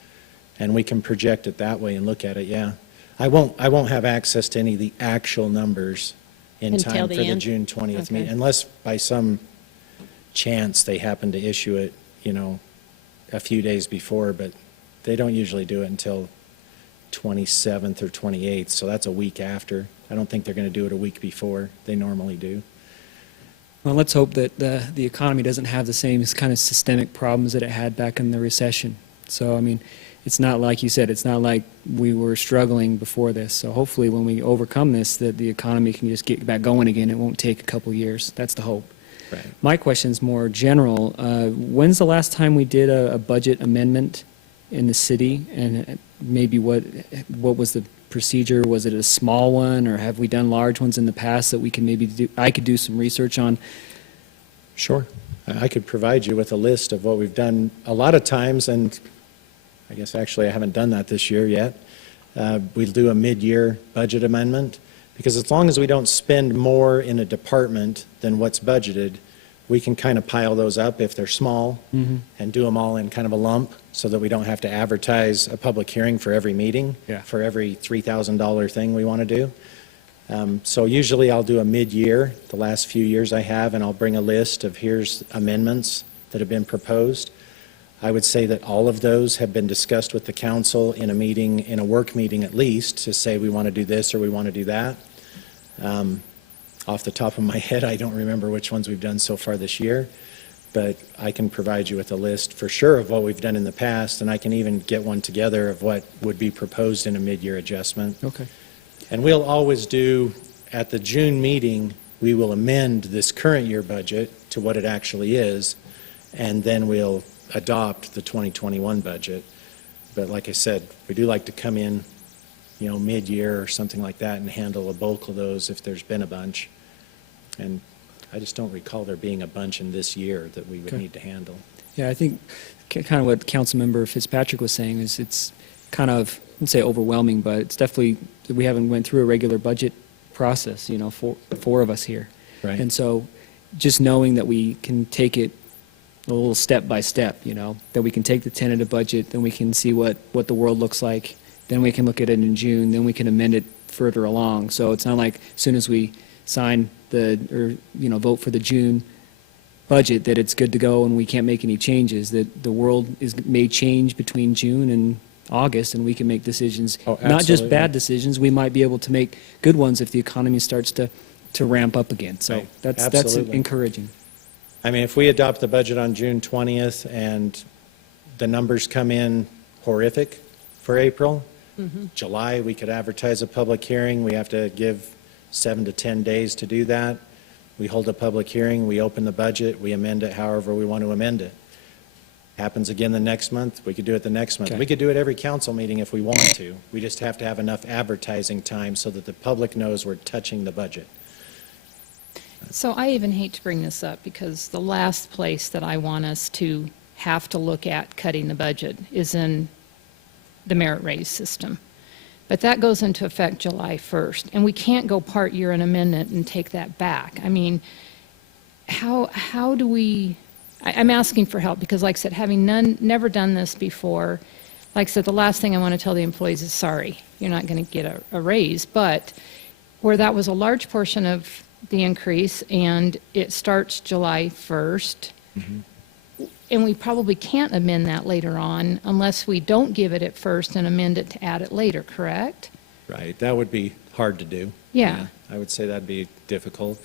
and we can project it that way and look at it, yeah. I won't have access to any of the actual numbers in Until time the for the end? June 20th meeting, Okay. unless by some chance they happen to issue it, a few days before, but they don't usually do it until 27th or 28th, so that's a week after. I don't think they're going to do it a week before. They normally do. Well, let's hope that the economy doesn't have the same kind of systemic problems that it had back in the recession. So, I mean, it's not like you said, it's not like we were struggling before this. So hopefully when we overcome this, that the economy can just get back going again. It won't take a couple years. That's the hope. Right. My question's more general. When's the last time we did a budget amendment in the city? And maybe what was the procedure? Was it a small one, or have we done large ones in the past that we can maybe do? I could do some research on. Sure. I could provide you with a list of what we've done a lot of times, and I guess actually I haven't done that this year yet. We'll do a mid-year budget amendment, because as long as we don't spend more in a department than what's budgeted, we can kind of pile those up if they're small and do them all in kind of a lump, so that we don't have to advertise a public hearing for every meeting, Yeah. for every $3,000 thing we want to do. So usually I'll do a mid-year, the last few years I have, and I'll bring a list of here's amendments that have been proposed. I would say that all of those have been discussed with the council in a meeting, in a work meeting at least, to say we want to do this or we want to do that. Off the top of my head, I don't remember which ones we've done so far this year, but I can provide you with a list for sure of what we've done in the past, and I can even get one together of what would be proposed in a mid-year adjustment. Okay. And we'll always do, at the June meeting, we will amend this current year budget to what it actually is, and then we'll adopt the 2021 budget. But like I said, we do like to come in, mid-year or something like that and handle a bulk of those if there's been a bunch. And I just don't recall there being a bunch in this year that we would Okay. need to handle. Yeah, I think kind of what Councilmember Fitzpatrick was saying is it's kind of, I wouldn't say overwhelming, but it's definitely, we haven't went through a regular budget process, you know, four of us here. Right. And so just knowing that we can take it a little step by step, you know, that we can take the tentative budget, then we can see what the world looks like, then we can look at it in June, then we can amend it further along. So it's not like as soon as we sign vote for the June budget that it's good to go and we can't make any changes, that the world may change between June and August and we can make decisions, Oh, not just absolutely. bad decisions, we might be able to make good ones if the economy starts to ramp up again. So Right. that's Absolutely. encouraging. I mean, if we adopt the budget on June 20th and the numbers come in horrific for April, July, we could advertise a public hearing. We have to give 7 to 10 days to do that. We hold a public hearing, we open the budget, we amend it however we want to amend it. Happens again the next month, we could do it the next month. Okay. We could do it every council meeting if we want to. We just have to have enough advertising time so that the public knows we're touching the budget. So I even hate to bring this up because the last place that I want us to have to look at cutting the budget is in the merit raise system. But that goes into effect July 1st, and we can't go part year and amendment and take that back. I mean, how do we, I'm asking for help because like I said, having never done this before, like I said, the last thing I want to tell the employees is, sorry, you're not going to get a raise. But where that was a large portion of the increase and it starts July 1st, and we probably can't amend that later on unless we don't give it at first and amend it to add it later, correct? Right, that would be hard to do. Yeah. I would say that'd be difficult.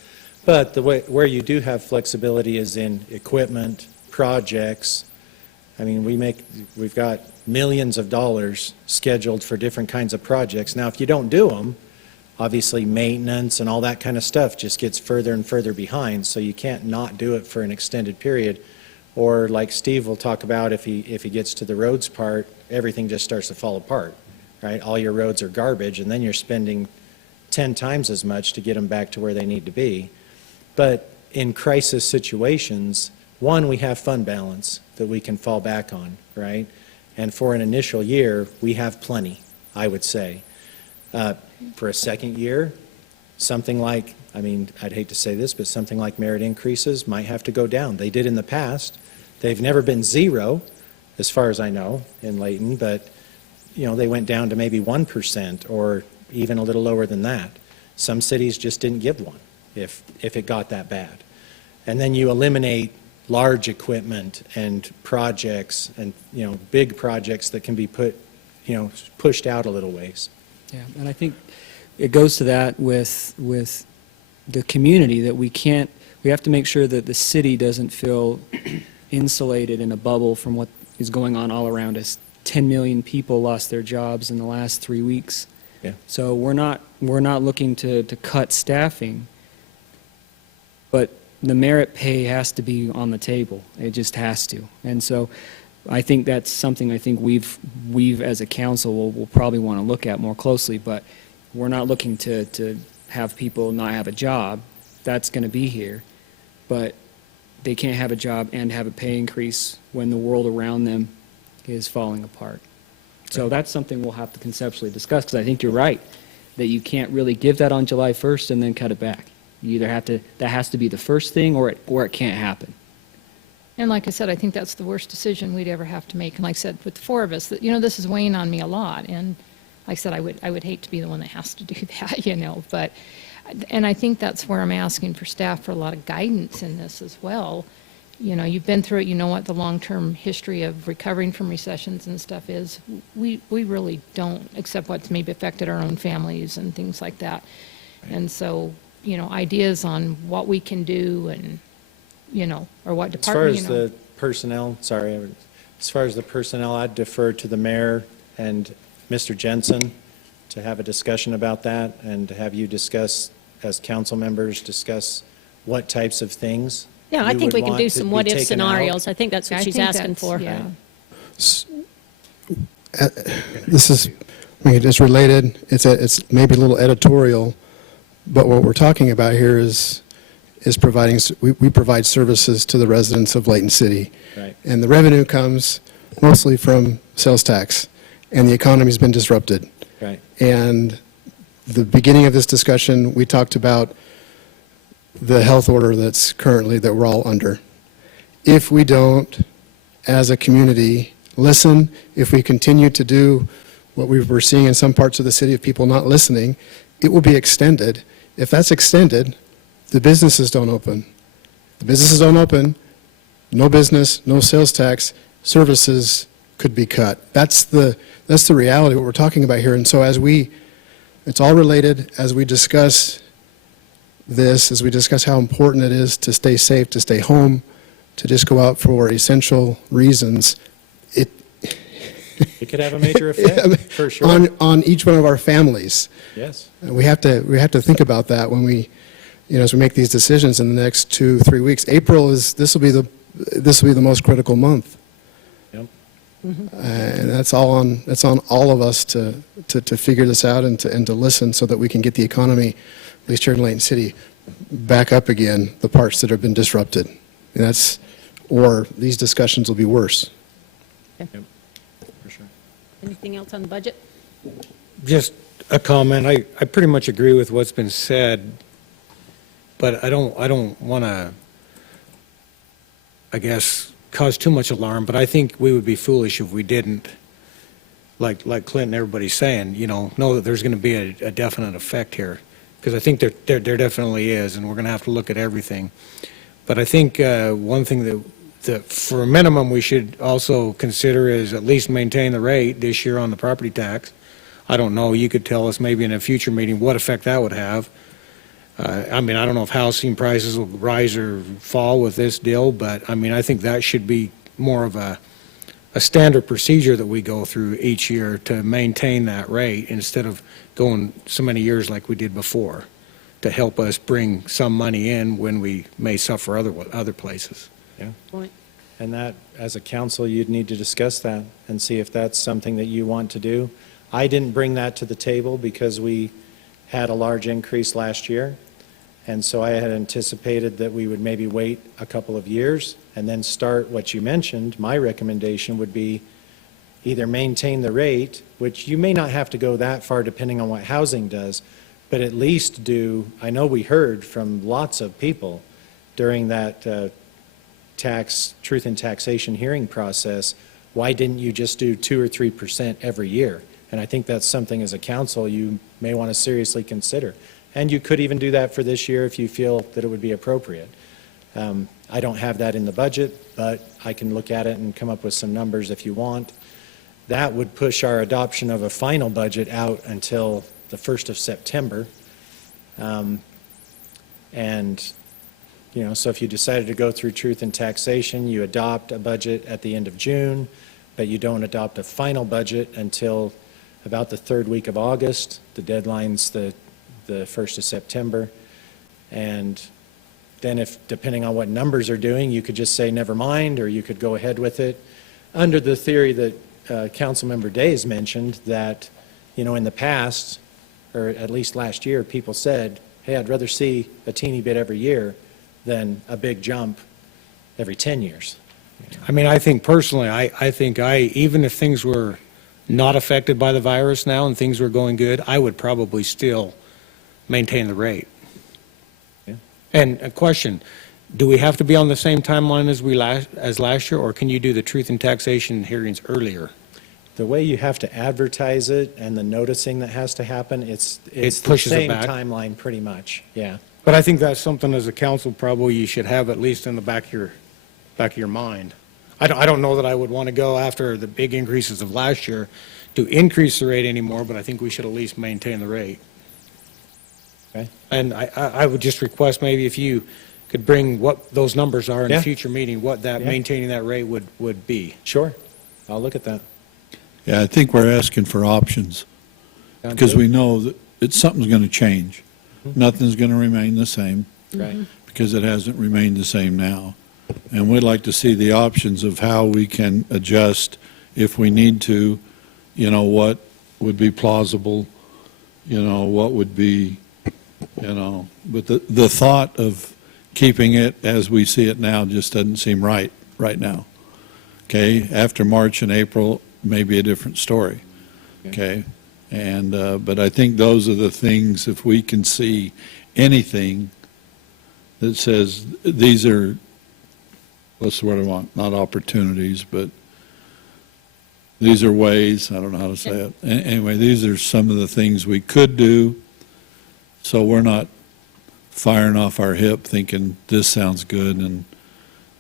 But the way, where you do have flexibility is in equipment, projects. I mean, we've got millions of dollars scheduled for different kinds of projects. Now, if you don't do them, obviously maintenance and all that kind of stuff just gets further and further behind, so you can't not do it for an extended period. Or like Steve will talk about, if he gets to the roads part, everything just starts to fall apart, right? All your roads are garbage, and then you're spending 10 times as much to get them back to where they need to be. But in crisis situations, one, we have fund balance that we can fall back on, right? And for an initial year, we have plenty, I would say. For a second year, something like, I mean, I'd hate to say this, but something like merit increases might have to go down. They did in the past. They've never been zero, as far as I know, in Layton, but, you know, they went down to maybe 1% or even a little lower than that. Some cities just didn't give one if it got that bad. And then you eliminate large equipment and projects and, you know, big projects that can be pushed out a little ways. Yeah, and I think it goes to that with the community that we have to make sure that the city doesn't feel insulated in a bubble from what is going on all around us. 10 million people lost their jobs in the last 3 weeks. Yeah. So we're not looking to cut staffing, but the merit pay has to be on the table. It just has to. And so I think that's something I think we've as a council will probably want to look at more closely, but we're not looking to have people not have a job. That's going to be here. But they can't have a job and have a pay increase when the world around them is falling apart. So that's something we'll have to conceptually discuss, because I think you're right, that you can't really give that on July 1st and then cut it back. You either have to, that has to be the first thing, or it can't happen. And like I said, I think that's the worst decision we'd ever have to make. And like I said, with the four of us, that, you know, this is weighing on me a lot. And like I said, I would hate to be the one that has to do that, you know. But, and I think that's where I'm asking for staff for a lot of guidance in this as well. You know, you've been through it, you know what the long-term history of recovering from recessions and stuff is. We really don't, except what's maybe affected our own families and things like that. And so, you know, ideas on what we can do and, you know, or what As far department, as you know. the personnel, as far as the personnel, I'd defer to the mayor and Mr. Jensen to have a discussion about that, and to have you discuss, as council members, discuss what types of things Yeah, I you think would we can want do to some be what-if taken out. scenarios. I think that's what I she's think asking that's- for. Yeah. This is, I mean, it's related, it's maybe a little editorial, but what we're talking about here is is providing, we provide services to the residents of Layton City. Right. And the revenue comes mostly from sales tax, and the economy's been disrupted. Right. And the beginning of this discussion, we talked about the health order that's currently, that we're all under. If we don't, as a community, listen, if we continue to do what we were seeing in some parts of the city of people not listening, it will be extended. If that's extended, the businesses don't open. The businesses don't open, no business, no sales tax, services could be cut. That's the reality, what we're talking about here. And so it's all related. As we discuss this, as we discuss how important it is to stay safe, to stay home, to just go out for essential reasons, It could have a major effect, for sure. on each one of our families. Yes. We have to think about that when we, as we make these decisions in the next 2-3 weeks. This will be the most critical month. Yep. And that's on all of us to figure this out and to listen so that we can get the economy, at least here in Layton City, back up again, the parts that have been disrupted. And or these discussions will be worse. Yep. For sure. Anything else on the budget? Just a comment. I pretty much agree with what's been said, but I don't want to, I guess, cause too much alarm, but I think we would be foolish if we didn't, like Clint and everybody's saying, know that there's going to be a definite effect here, because I think there definitely is, and we're going to have to look at everything. But I think one thing that for a minimum we should also consider is at least maintain the rate this year on the property tax. I don't know, you could tell us maybe in a future meeting what effect that would have. I don't know if housing prices will rise or fall with this deal, but I think that should be more of a standard procedure that we go through each year to maintain that rate instead of going so many years like we did before, to help us bring some money in when we may suffer other places. Yeah. Point. And that, as a council, you'd need to discuss that and see if that's something that you want to do. I didn't bring that to the table because we had a large increase last year. And so I had anticipated that we would maybe wait a couple of years and then start what you mentioned. My recommendation would be either maintain the rate, which you may not have to go that far depending on what housing does, but at least I know we heard from lots of people during that truth in taxation hearing process, why didn't you just do 2 or 3% every year? And I think that's something as a council you may want to seriously consider. And you could even do that for this year if you feel that it would be appropriate. I don't have that in the budget, but I can look at it and come up with some numbers if you want. That would push our adoption of a final budget out until the 1st of September. So if you decided to go through truth and taxation, you adopt a budget at the end of June, but you don't adopt a final budget until about the 3rd week of August. The deadline's the 1st of September. And then depending on what numbers are doing, you could just say never mind, or you could go ahead with it under the theory that Councilmember Days mentioned, that, in the past, or at least last year, people said, hey, I'd rather see a teeny bit every year than a big jump every 10 years. I think personally, I think even if things were not affected by the virus now and things were going good, I would probably still maintain the rate. Yeah. And a question, do we have to be on the same timeline as last year, or can you do the truth and taxation hearings earlier? The way you have to advertise it and the noticing that has to happen, it's the pushes it same back. timeline pretty much, yeah. But I think that's something as a council probably you should have at least in the back of your mind. I don't know that I would want to go after the big increases of last year to increase the rate anymore, but I think we should at least maintain the rate. Okay. And I would just request maybe if you could bring what those numbers are in Yeah. a future meeting, what that Yeah. maintaining that rate would be. Sure, I'll look at that. Yeah, I think we're asking for options, Sound because good? we know that something's going to change. Nothing's going to remain the same, Right. because it hasn't remained the same now. And we'd like to see the options of how we can adjust if we need to, what would be plausible, what would be, but the thought of, keeping it as we see it now just doesn't seem right now. Okay, after March and April, maybe a different story. Okay, and, but I think those are the things, if we can see anything that says these are, what's the word I want, not opportunities, but these are ways, I don't know how to say it. Anyway, these are some of the things we could do, so we're not firing off our hip thinking this sounds good, and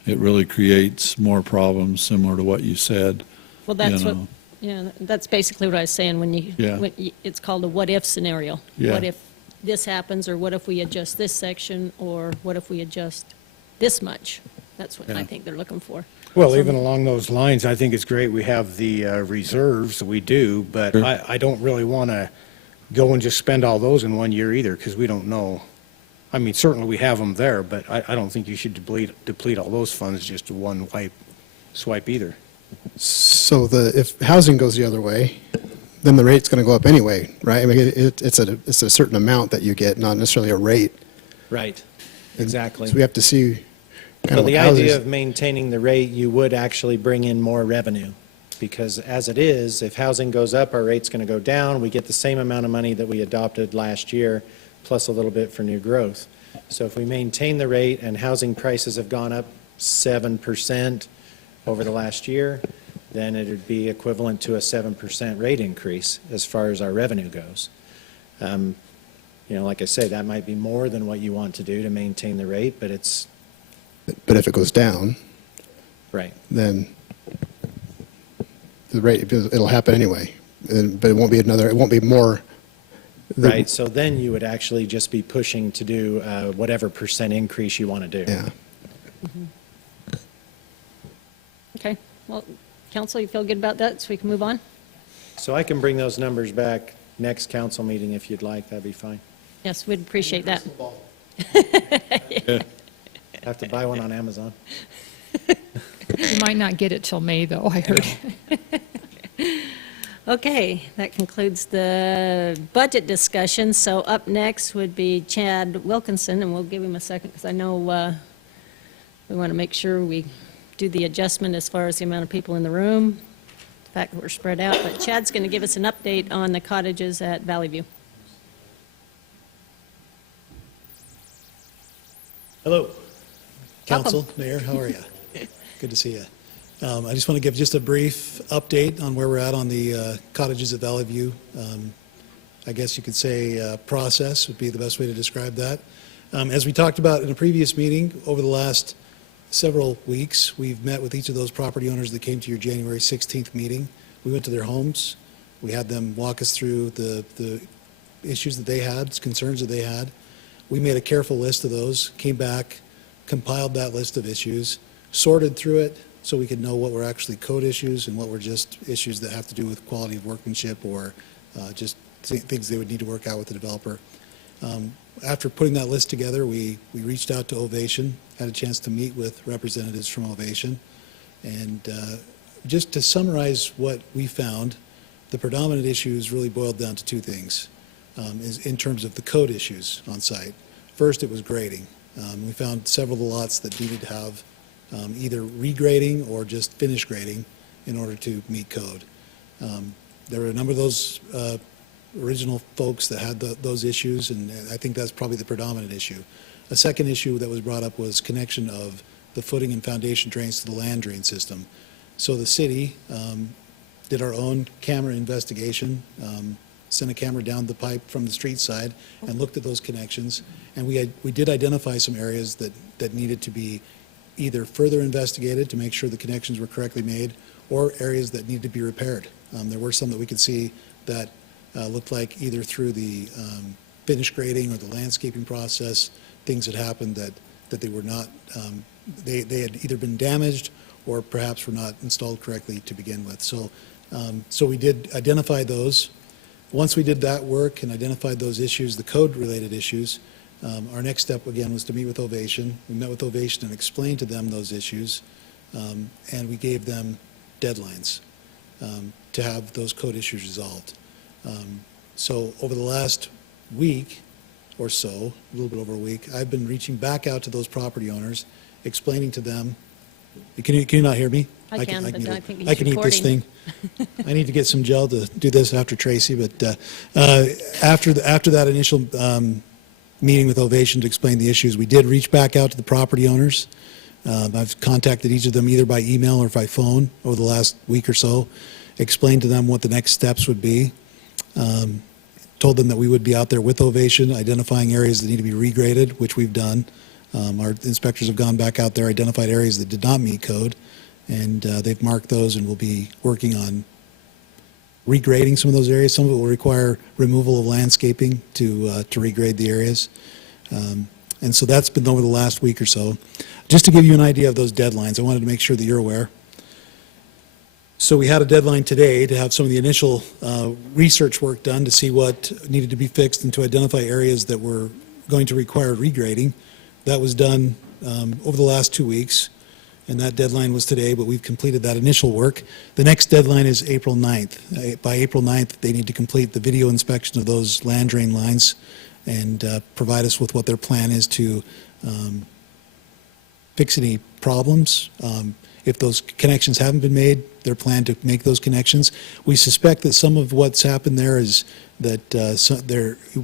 it really creates more problems similar to what you said. Well, that's you what, know. yeah, that's basically what I was saying when you, Yeah. it's called a what-if scenario. Yeah. What if this happens, or what if we adjust this section, or what if we adjust this much? That's what I Yeah. think they're looking for. Well, even along those lines, I think it's great we have the reserves, we do, but Sure. I don't really want to go and just spend all those in one year either, because we don't know. I mean, certainly we have them there, but I don't think you should deplete all those funds just to one swipe either. So if housing goes the other way, then the rate's going to go up anyway, right? I mean, it's a certain amount that you get, not necessarily a rate. Right, exactly. So we have to see kind So of what the housing. idea of maintaining the rate, you would actually bring in more revenue, because as it is, if housing goes up, our rate's going to go down. We get the same amount of money that we adopted last year, plus a little bit for new growth. So if we maintain the rate and housing prices have gone up 7% over the last year, then it would be equivalent to a 7% rate increase as far as our revenue goes. Like I say, that might be more than what you want to do to maintain the rate, but it's, But if it goes down, right. then the rate, it'll happen anyway. But it won't be more. Right, so then you would actually just be pushing to do whatever percent increase you want to do. Yeah. Okay, well, council, you feel good about that, so we can move on? So I can bring those numbers back next council meeting if you'd like, that'd be fine. Yes, we'd appreciate that. Have to buy one on Amazon. You might not get it till May, though, I heard. Okay, that concludes the budget discussion. So up next would be Chad Wilkinson, and we'll give him a second because I know we want to make sure we do the adjustment as far as the amount of people in the room, the fact that we're spread out. But Chad's going to give us an update on the cottages at Valley View. Hello, council, mayor, how are you? Good to see you. I just want to give just a brief update on where we're at on the cottages at Valley View. I guess you could say process would be the best way to describe that. As we talked about in a previous meeting, over the last several weeks, we've met with each of those property owners that came to your January 16th meeting. We went to their homes. We had them walk us through the issues that they had, concerns that they had. We made a careful list of those, came back, compiled that list of issues, sorted through it so we could know what were actually code issues and what were just issues that have to do with quality of workmanship or just things they would need to work out with the developer. After putting that list together, we reached out to Ovation, had a chance to meet with representatives from Ovation, and just to summarize what we found, the predominant issues really boiled down to two things is in terms of the code issues on site. First, it was grading. We found several of the lots that needed to have either regrading or just finish grading in order to meet code. There were a number of those original folks that had those issues, and I think that's probably the predominant issue. A second issue that was brought up was connection of the footing and foundation drains to the land drain system. So the city did our own camera investigation, sent a camera down the pipe from the street side and looked at those connections, and we did identify some areas that needed to be either further investigated to make sure the connections were correctly made, or areas that needed to be repaired. There were some that we could see that looked like either through the finish grading or the landscaping process, things had happened that they were not, they had either been damaged or perhaps were not installed correctly to begin with. So we did identify those. Once we did that work and identified those issues, the code-related issues, our next step, again, was to meet with Ovation. We met with Ovation and explained to them those issues, and we gave them deadlines to have those code issues resolved. So over the last week, or so, a little bit over a week, I've been reaching back out to those property owners, explaining to them, can you not hear me? I can, but eat I it. think he's I can eat this recording. thing. I need to get some gel to do this after Tracy, but after that initial meeting with Ovation to explain the issues, we did reach back out to the property owners. I've contacted each of them either by email or by phone over the last week or so, explained to them what the next steps would be, told them that we would be out there with Ovation, identifying areas that need to be regraded, which we've done. Our inspectors have gone back out there, identified areas that did not meet code, and they've marked those, and we'll be working on regrading some of those areas. Some of it will require removal of landscaping to regrade the areas. And so that's been over the last week or so. Just to give you an idea of those deadlines, I wanted to make sure that you're aware. So we had a deadline today to have some of the initial research work done to see what needed to be fixed and to identify areas that were going to require regrading. That was done over the last 2 weeks, and that deadline was today, but we've completed that initial work. The next deadline is April 9th. By April 9th, they need to complete the video inspection of those land drain lines and provide us with what their plan is to fix any problems. If those connections haven't been made, their plan to make those connections. We suspect that some of what's happened there is that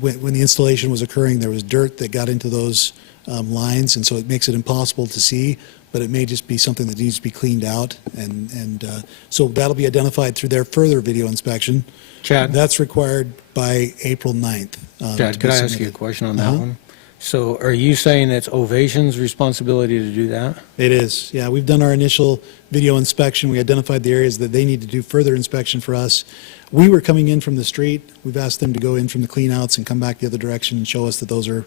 when the installation was occurring, there was dirt that got into those lines, and so it makes it impossible to see, but it may just be something that needs to be cleaned out, and so that'll be identified through their further video inspection. Chad? That's required by April 9th. Chad, to could be I ask you a submitted. question on that Uh-huh. one? So are you saying it's Ovation's responsibility to do that? It is, yeah. We've done our initial video inspection. We identified the areas that they need to do further inspection for us. We were coming in from the street. We've asked them to go in from the cleanouts and come back the other direction and show us that those are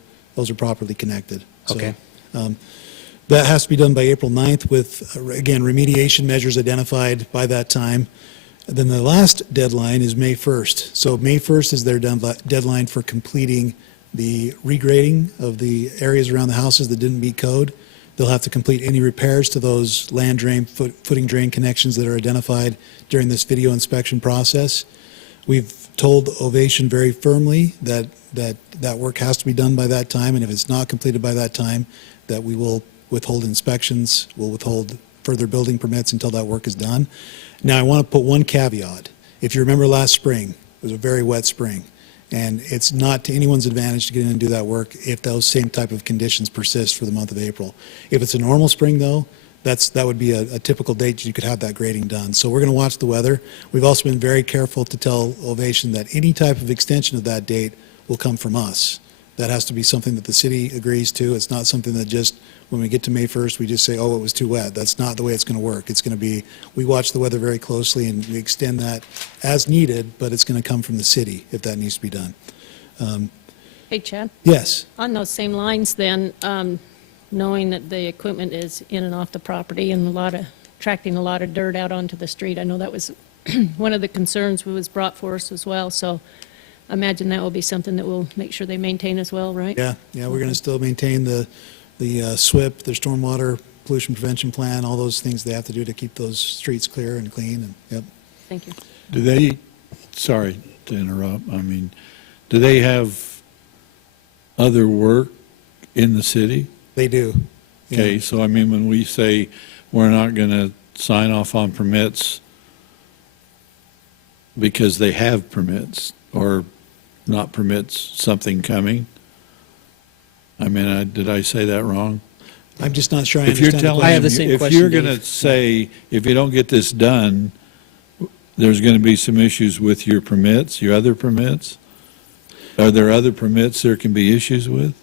properly connected. So, Okay. that has to be done by April 9th with, again, remediation measures identified by that time. Then the last deadline is May 1st. So May 1st is their deadline for completing the regrading of the areas around the houses that didn't meet code. They'll have to complete any repairs to those land drain, footing drain connections that are identified during this video inspection process. We've told Ovation very firmly that work has to be done by that time, and if it's not completed by that time, that we will withhold inspections, we'll withhold further building permits until that work is done. Now, I want to put one caveat. If you remember last spring, it was a very wet spring. And it's not to anyone's advantage to get in and do that work if those same type of conditions persist for the month of April. If it's a normal spring, though, that would be a typical date you could have that grading done. So we're going to watch the weather. We've also been very careful to tell Ovation that any type of extension of that date will come from us. That has to be something that the city agrees to. It's not something that just, when we get to May 1st, we just say, oh, it was too wet. That's not the way it's going to work. It's going to be, we watch the weather very closely and we extend that as needed, but it's going to come from the city if that needs to be done. Hey, Chad, Yes, on those same lines then, knowing that the equipment is in and off the property and attracting a lot of dirt out onto the street, I know that was one of the concerns that was brought for us as well, so I imagine that will be something that we'll make sure they maintain as well, right? yeah, we're going to still maintain the SWIP, the stormwater pollution prevention plan, all those things they have to do to keep those streets clear and clean, and, yep. Thank you. Do they, sorry to interrupt, I mean, do they have other work in the city? They do. Yeah. Okay, so I mean, when we say we're not going to sign off on permits because they have permits or not permits something coming, I mean, did I say that wrong? I'm just not sure I If you're understand. the telling I have them, the same if question, you're going to Dave. say, if you don't get this done, there's going to be some issues with your permits, your other permits? Are there other permits there can be issues with?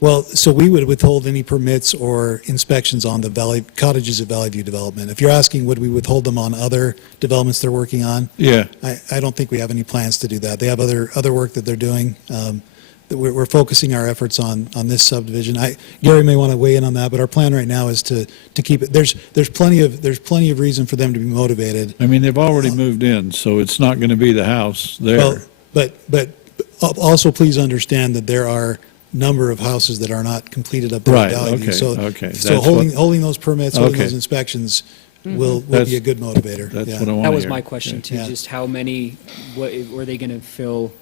Well, so we would withhold any permits or inspections on the cottages at Valley View development. If you're asking, would we withhold them on other developments they're working on? Yeah, I don't think we have any plans to do that. They have other work that they're doing. That we're focusing our efforts on this subdivision. Gary may want to weigh in on that, but our plan right now is to keep it. There's plenty of reason for them to be motivated. I mean, they've already moved in, so it's not going to be the house Well, there. but also please understand that there are a number of houses that are not completed up there Right, at Valley View. okay, So okay. So That's what- holding those permits, holding Okay. those inspections will be That's- a good motivator. That's yeah. what I want to hear. That was my question too, Yeah. just how many, what, were they going to fill?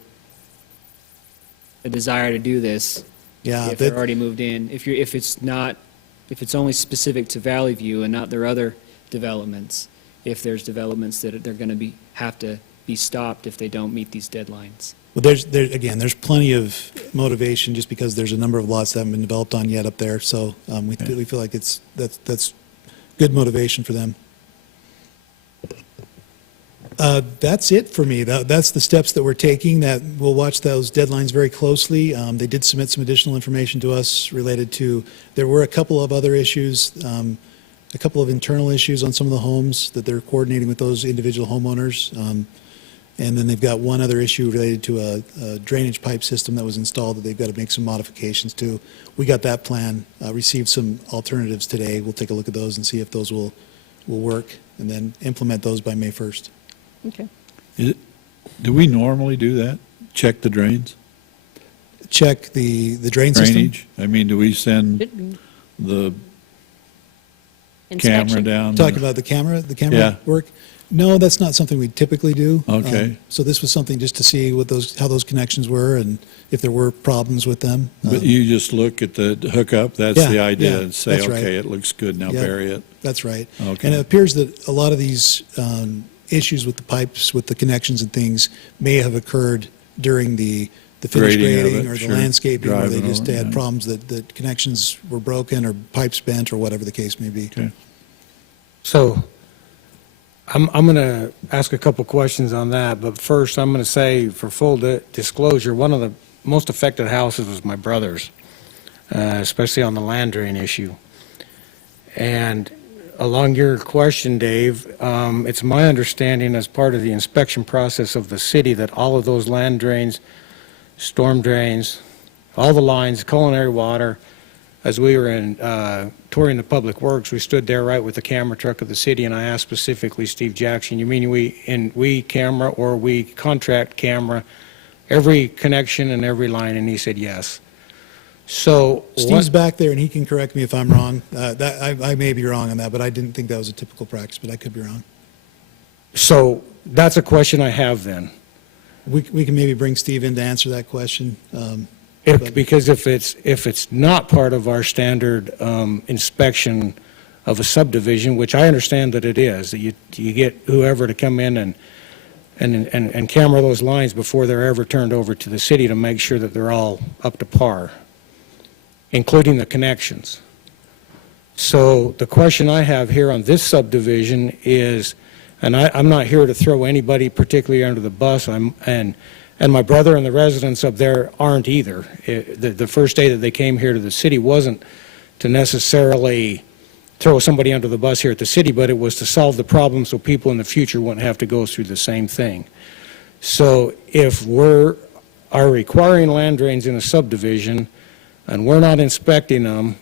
a desire to do this Yeah, if they're already moved in. If it's only specific to Valley View and not their other developments, if there's developments that they're going to have to be stopped if they don't meet these deadlines. well, there's plenty of motivation just because there's a number of lots that haven't been developed on yet up there. So we feel like that's good motivation for them. That's it for me. That's the steps that we're taking. That we'll watch those deadlines very closely. They did submit some additional information to us related to. There were a couple of other issues, a couple of internal issues on some of the homes that they're coordinating with those individual homeowners. And then they've got one other issue related to a drainage pipe system that was installed that they've got to make some modifications to. We got that plan, received some alternatives today. We'll take a look at those and see if those will work, and then implement those by May 1st. Okay. Do we normally do that? Check the drains? Check the drain system. Drainage? I mean, do we send Should be. the camera Inspection. down? Talking about the camera Yeah. work? No, that's not something we typically do. Okay. So this was something just to see how those connections were and if there were problems with them. But you just look at the hookup, that's Yeah, the idea, yeah, and say, that's right. okay, it looks good, now Yeah. bury it. That's right. Okay. And it appears that a lot of these issues with the pipes, with the connections and things, may have occurred during the finished Grading of grading it, or the sure. landscaping, where they Driving just over, had yeah. problems that connections were broken or pipes bent or whatever the case may be. Okay. So I'm going to ask a couple questions on that, but first I'm going to say, for full disclosure, one of the most affected houses was my brother's, especially on the land drain issue. And along your question, Dave, it's my understanding as part of the inspection process of the city that all of those land drains, storm drains, all the lines, culinary water, as we were touring the Public Works, we stood there right with the camera truck of the city, and I asked specifically Steve Jackson, you mean we camera or we contract camera every connection and every line? And he said yes. So Steve's back there, and he can correct me if I'm wrong. I may be wrong on that, but I didn't think that was a typical practice, but I could be wrong. So that's a question I have then. We can maybe bring Steve in to answer that question. Because if it's not part of our standard inspection of a subdivision, which I understand that it is, that you get whoever to come in and camera those lines before they're ever turned over to the city to make sure that they're all up to par, including the connections. So the question I have here on this subdivision is, and I'm not here to throw anybody particularly under the bus, and my brother and the residents up there aren't either. The first day that they came here to the city wasn't to necessarily throw somebody under the bus here at the city, but it was to solve the problem so people in the future wouldn't have to go through the same thing. So if are requiring land drains in a subdivision and we're not inspecting them,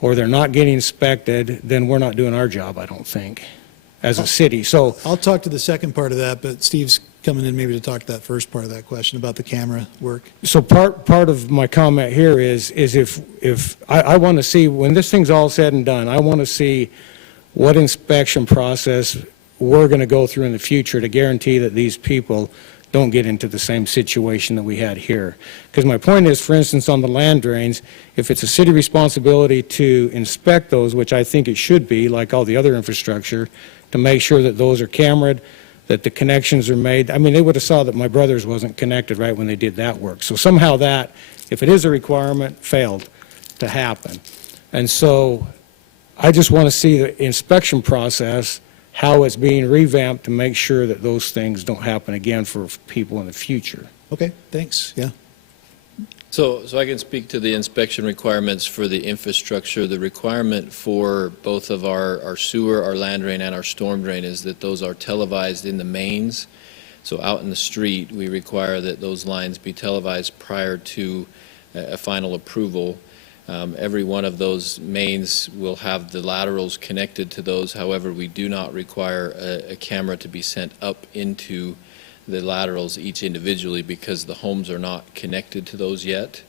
or they're not getting inspected, then we're not doing our job, I don't think, as a city. So I'll talk to the second part of that, but Steve's coming in maybe to talk to that first part of that question about the camera work. So part of my comment here is if I want to see, when this thing's all said and done, I want to see what inspection process we're going to go through in the future to guarantee that these people don't get into the same situation that we had here. Because my point is, for instance, on the land drains, if it's a city responsibility to inspect those, which I think it should be, like all the other infrastructure, to make sure that those are cameraed, that the connections are made. I mean, they would have saw that my brother's wasn't connected right when they did that work. So somehow that, if it is a requirement, failed to happen. And so I just want to see the inspection process, how it's being revamped to make sure that those things don't happen again for people in the future. Okay, thanks, yeah. So I can speak to the inspection requirements for the infrastructure. The requirement for both of our sewer, our land drain, and our storm drain is that those are televised in the mains. So out in the street, we require that those lines be televised prior to a final approval. Every one of those mains will have the laterals connected to those. However, we do not require a camera to be sent up into the laterals each individually because the homes are not connected to those yet.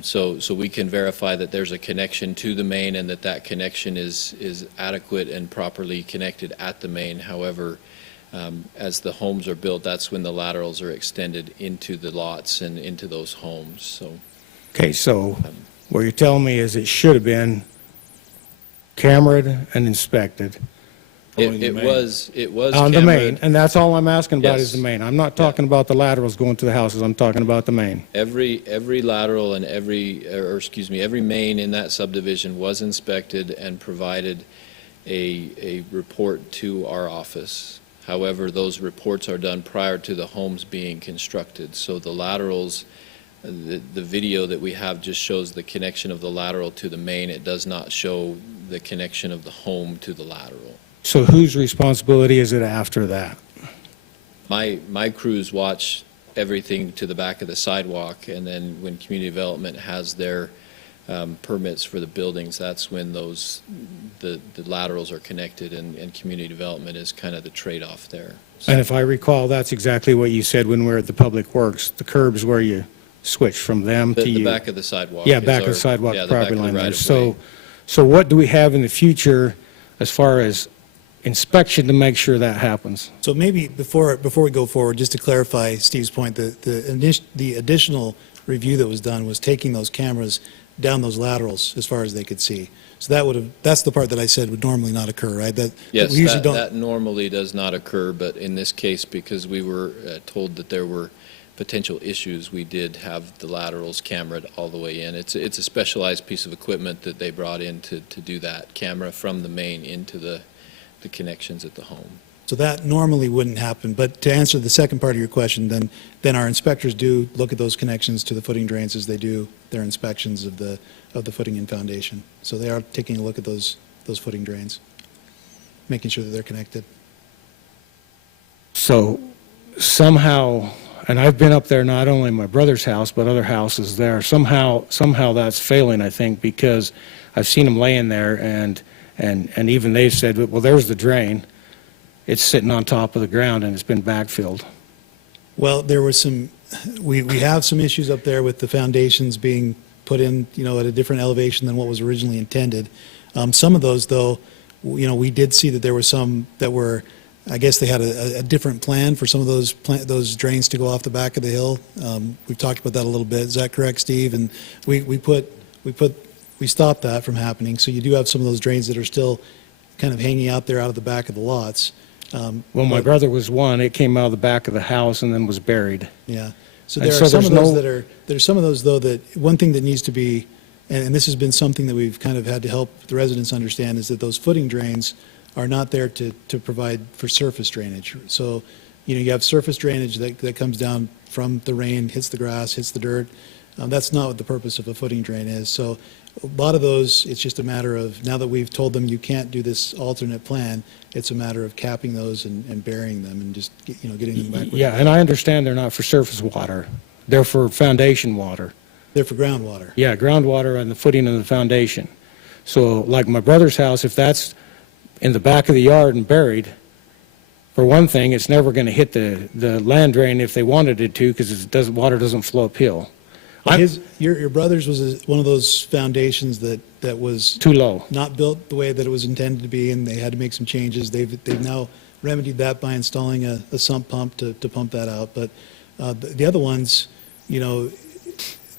So we can verify that there's a connection to the main and that connection is adequate and properly connected at the main. However, as the homes are built, that's when the laterals are extended into the lots and into those homes, so. Okay, so what you're telling me is it should have been cameraed and inspected Only the It main. it was on the main, cameraed. and that's all I'm asking about is the Yes. main. I'm not talking about the laterals going to the houses, I'm talking about the main. Every lateral and every main in that subdivision was inspected and provided a report to our office. However, those reports are done prior to the homes being constructed. So the laterals, the video that we have just shows the connection of the lateral to the main. It does not show the connection of the home to the lateral. So whose responsibility is it after that? My crews watch everything to the back of the sidewalk, and then when community development has their permits for the buildings, that's when the laterals are connected, and community development is kind of the trade-off there. So And if I recall, that's exactly what you said when we were at the Public Works, the curbs where you switch from them to you. the back of the sidewalk. Yeah, is back of our- the sidewalk yeah, the back property of the line there. right-of-way. So what do we have in the future as far as inspection to make sure that happens? So maybe before we go forward, just to clarify Steve's point, the additional review that was done was taking those cameras down those laterals as far as they could see. So that's the part that I said would normally not occur, right? That Yes, we usually don't. that normally does not occur, but in this case, because we were told that there were potential issues, we did have the laterals cameraed all the way in. It's a specialized piece of equipment that they brought in to do that, camera from the main into the connections at the home. So that normally wouldn't happen. But to answer the second part of your question, then our inspectors do look at those connections to the footing drains as they do their inspections of the footing and foundation. So they are taking a look at those footing drains, making sure that they're connected. So somehow, and I've been up there, not only my brother's house, but other houses there, somehow that's failing, I think, because I've seen them laying there, and even they've said, well, there's the drain. It's sitting on top of the ground, and it's been backfilled. Well, there were we have some issues up there with the foundations being put in, at a different elevation than what was originally intended. Some of those, though, we did see that there were some that were, I guess they had a different plan for some of those drains to go off the back of the hill. We've talked about that a little bit. Is that correct, Steve? And we stopped that from happening. So you do have some of those drains that are still kind of hanging out there out of the back of the lots. Well, my brother was one. It came out of the back of the house and then was buried. Yeah. So And there so are some of there's those no- there's some of those, though, that one thing that needs to be, and this has been something that we've kind of had to help the residents understand, is that those footing drains are not there to provide for surface drainage. So, you have surface drainage that comes down from the rain, hits the grass, hits the dirt. That's not what the purpose of a footing drain is. So a lot of those, it's just a matter of, now that we've told them you can't do this alternate plan, it's a matter of capping those and burying them and just, getting them back. Yeah, and I understand they're not for surface water. They're for foundation water. They're for groundwater. Yeah, groundwater and the footing of the foundation. So like my brother's house, if that's in the back of the yard and buried, for one thing, it's never going to hit the land drain if they wanted it to, because water doesn't flow uphill. Your brother's was one of those foundations that was Too low. not built the way that it was intended to be, and they had to make some changes. They've now remedied that by installing a sump pump to pump that out. But the other ones, the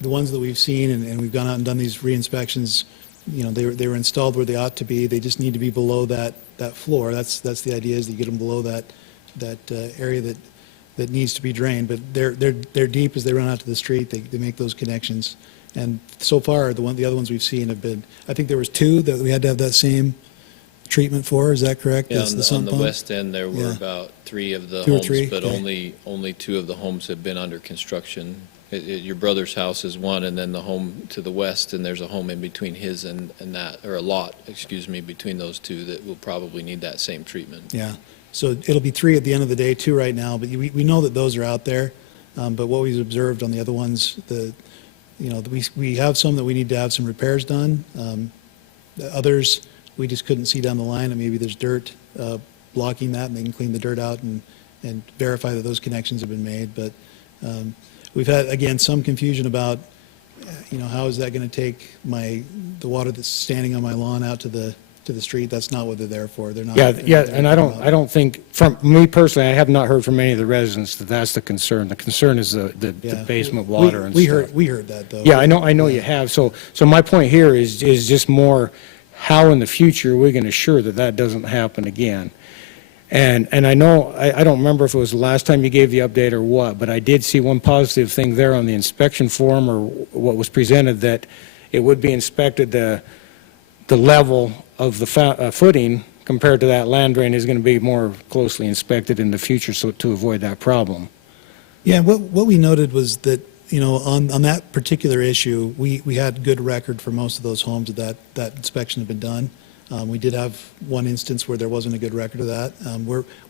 ones that we've seen, and we've gone out and done these re-inspections, they were installed where they ought to be. They just need to be below that floor. That's the idea, is that you get them below that area that needs to be drained. But they're deep as they run out to the street. They make those connections. And so far, the other ones we've seen have been, I think there was 2 that we had to have that same treatment for. Is that correct? Yeah, That's the on sump the pump? west end, there were Yeah. about 3 of the 2 or homes, 3, but okay. only 2 of the homes have been under construction. Your brother's house is one, and then the home to the west, and there's a home in between his and that, or a lot, between those 2 that will probably need that same treatment. Yeah. So it'll be 3 at the end of the day, 2 right now, but we know that those are out there. But what we've observed on the other ones, we have some that we need to have some repairs done. The others, we just couldn't see down the line, and maybe there's dirt blocking that, and they can clean the dirt out and verify that those connections have been made. But we've had, again, some confusion about, how is that going to take the water that's standing on my lawn out to the to the street. That's not what they're there for. They're not. Yeah, they're yeah, not there and to I come don't, out. I don't think, from me personally, I have not heard from any of the residents that that's the concern. The concern is the Yeah. basement water and We stuff. we heard that, though. Yeah, I know you have. So my point here is just more how in the future we're going to assure that that doesn't happen again. And I know, I don't remember if it was the last time you gave the update or what, but I did see one positive thing there on the inspection form or what was presented, that it would be inspected, the level of the footing compared to that land drain is going to be more closely inspected in the future, so to avoid that problem. Yeah, what we noted was that, you know, on that particular issue, we had good record for most of those homes that inspection had been done. We did have one instance where there wasn't a good record of that.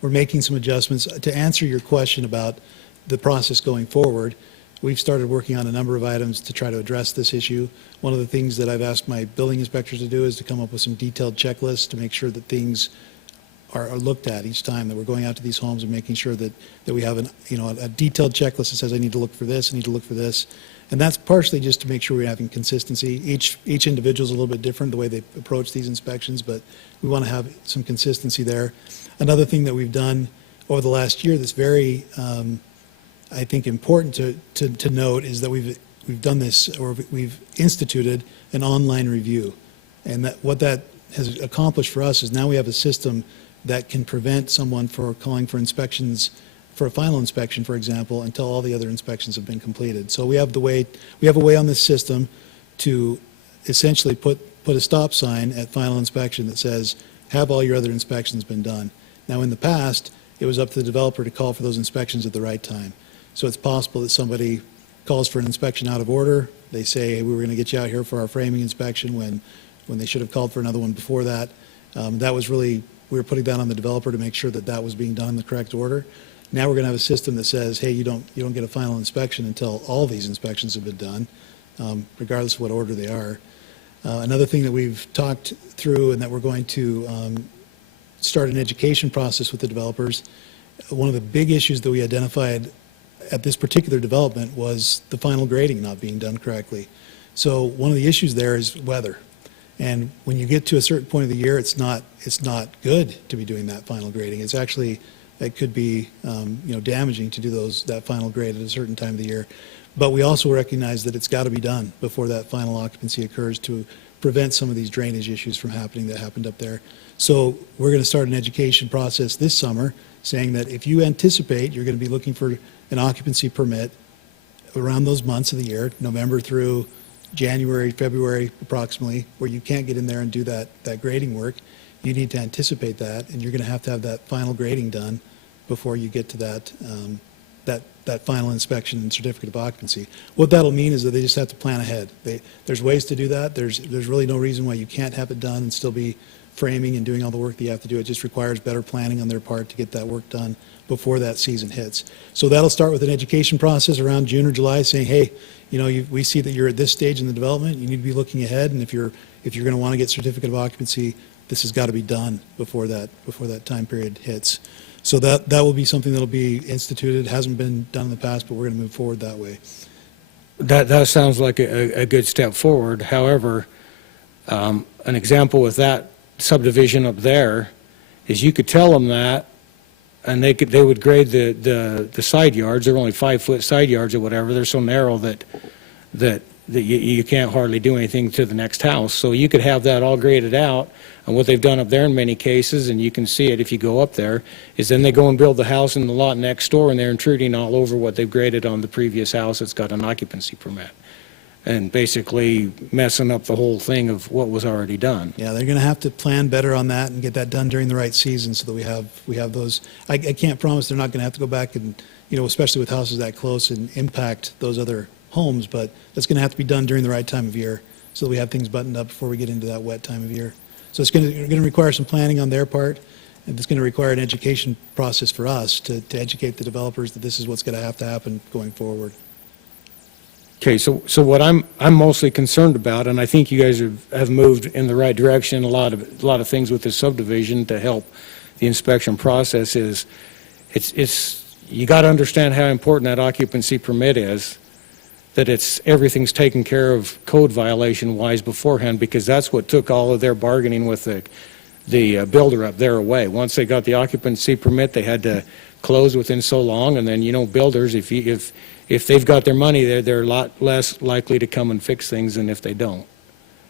We're making some adjustments. To answer your question about the process going forward, we've started working on a number of items to try to address this issue. One of the things that I've asked my building inspectors to do is to come up with some detailed checklists to make sure that things are looked at each time, that we're going out to these homes and making sure that we have a detailed checklist that says I need to look for this, I need to look for this. And that's partially just to make sure we're having consistency. Each individual is a little bit different, the way they approach these inspections, but we want to have some consistency there. Another thing that we've done over the last year that's very, I think, important to note is that we've done this, or we've instituted an online review. And what that has accomplished for us is now we have a system that can prevent someone from calling for inspections, for a final inspection, for example, until all the other inspections have been completed. So we have a way on this system to essentially put a stop sign at final inspection that says, have all your other inspections been done? Now, in the past, it was up to the developer to call for those inspections at the right time. So it's possible that somebody calls for an inspection out of order. They say, hey, we were going to get you out here for our framing inspection when they should have called for another one before that. That was really, we were putting that on the developer to make sure that that was being done in the correct order. Now we're going to have a system that says, hey, you don't get a final inspection until all these inspections have been done, regardless of what order they are. Another thing that we've talked through and that we're going to start an education process with the developers, one of the big issues that we identified at this particular development was the final grading not being done correctly. So one of the issues there is weather. And when you get to a certain point of the year, it's not good to be doing that final grading. It's actually, it could be damaging to do that final grade at a certain time of the year. But we also recognize that it's got to be done before that final occupancy occurs to prevent some of these drainage issues from happening that happened up there. So we're going to start an education process this summer saying that if you anticipate you're going to be looking for an occupancy permit around those months of the year, November through January, February approximately, where you can't get in there and do that grading work, you need to anticipate that, and you're going to have that final grading done before you get to that final inspection and certificate of occupancy. What that'll mean is that they just have to plan ahead. There's ways to do that. There's really no reason why you can't have it done and still be framing and doing all the work that you have to do. It just requires better planning on their part to get that work done before that season hits. So that'll start with an education process around June or July saying, hey, we see that you're at this stage in the development, you need to be looking ahead, and if you're going to want to get certificate of occupancy, this has got to be done before that time period hits. So that will be something that'll be instituted. It hasn't been done in the past, but we're going to move forward that way. That sounds like a good step forward. However, an example with that subdivision up there is you could tell them that, and they would grade the side yards. They're only 5-foot side yards or whatever. They're so narrow that you can't hardly do anything to the next house. So you could have that all graded out. And what they've done up there in many cases, and you can see it if you go up there, is then they go and build the house in the lot next door, and they're intruding all over what they've graded on the previous house that's got an occupancy permit, and basically messing up the whole thing of what was already done. Yeah, they're going to have to plan better on that and get that done during the right season so that we have those. I can't promise they're not going to have to go back and, especially with houses that close, and impact those other homes, but that's going to have to be done during the right time of year so that we have things buttoned up before we get into that wet time of year. So it's going to require some planning on their part, and it's going to require an education process for us to educate the developers that this is what's going to have to happen going forward. Okay, so what I'm mostly concerned about, and I think you guys have moved in the right direction, a lot of things with this subdivision to help the inspection process, is you got to understand how important that occupancy permit is, that everything's taken care of code violation wise beforehand, because that's what took all of their bargaining with the builder up there away. Once they got the occupancy permit, they had to close within so long, and then, builders, if they've got their money, they're a lot less likely to come and fix things than if they don't.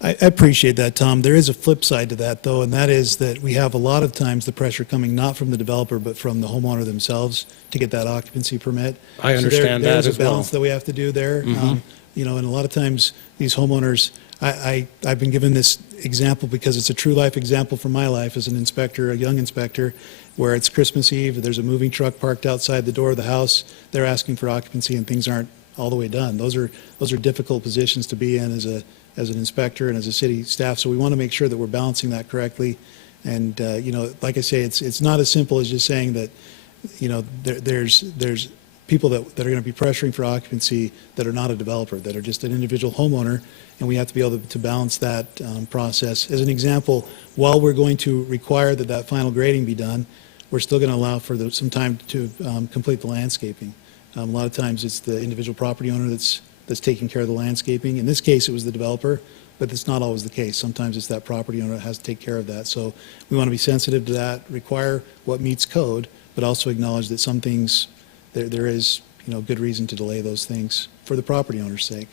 I appreciate that, Tom. There is a flip side to that, though, and that is that we have a lot of times the pressure coming not from the developer, but from the homeowner themselves to get that occupancy permit. I understand that as There's a well. balance that we have to do there. And a lot of times, these homeowners, I've been given this example because it's a true life example from my life as an inspector, a young inspector, where it's Christmas Eve, there's a moving truck parked outside the door of the house, they're asking for occupancy, and things aren't all the way done. Those are difficult positions to be in as an inspector and as a city staff, so we want to make sure that we're balancing that correctly. And, like I say, it's not as simple as just saying that, there's people that are going to be pressuring for occupancy that are not a developer, that are just an individual homeowner, and we have to be able to balance that process. As an example, while we're going to require that final grading be done, we're still going to allow for some time to complete the landscaping. A lot of times it's the individual property owner that's taking care of the landscaping. In this case, it was the developer, but it's not always the case. Sometimes it's that property owner that has to take care of that. So we want to be sensitive to that, require what meets code, but also acknowledge that some things, there is, good reason to delay those things for the property owner's sake.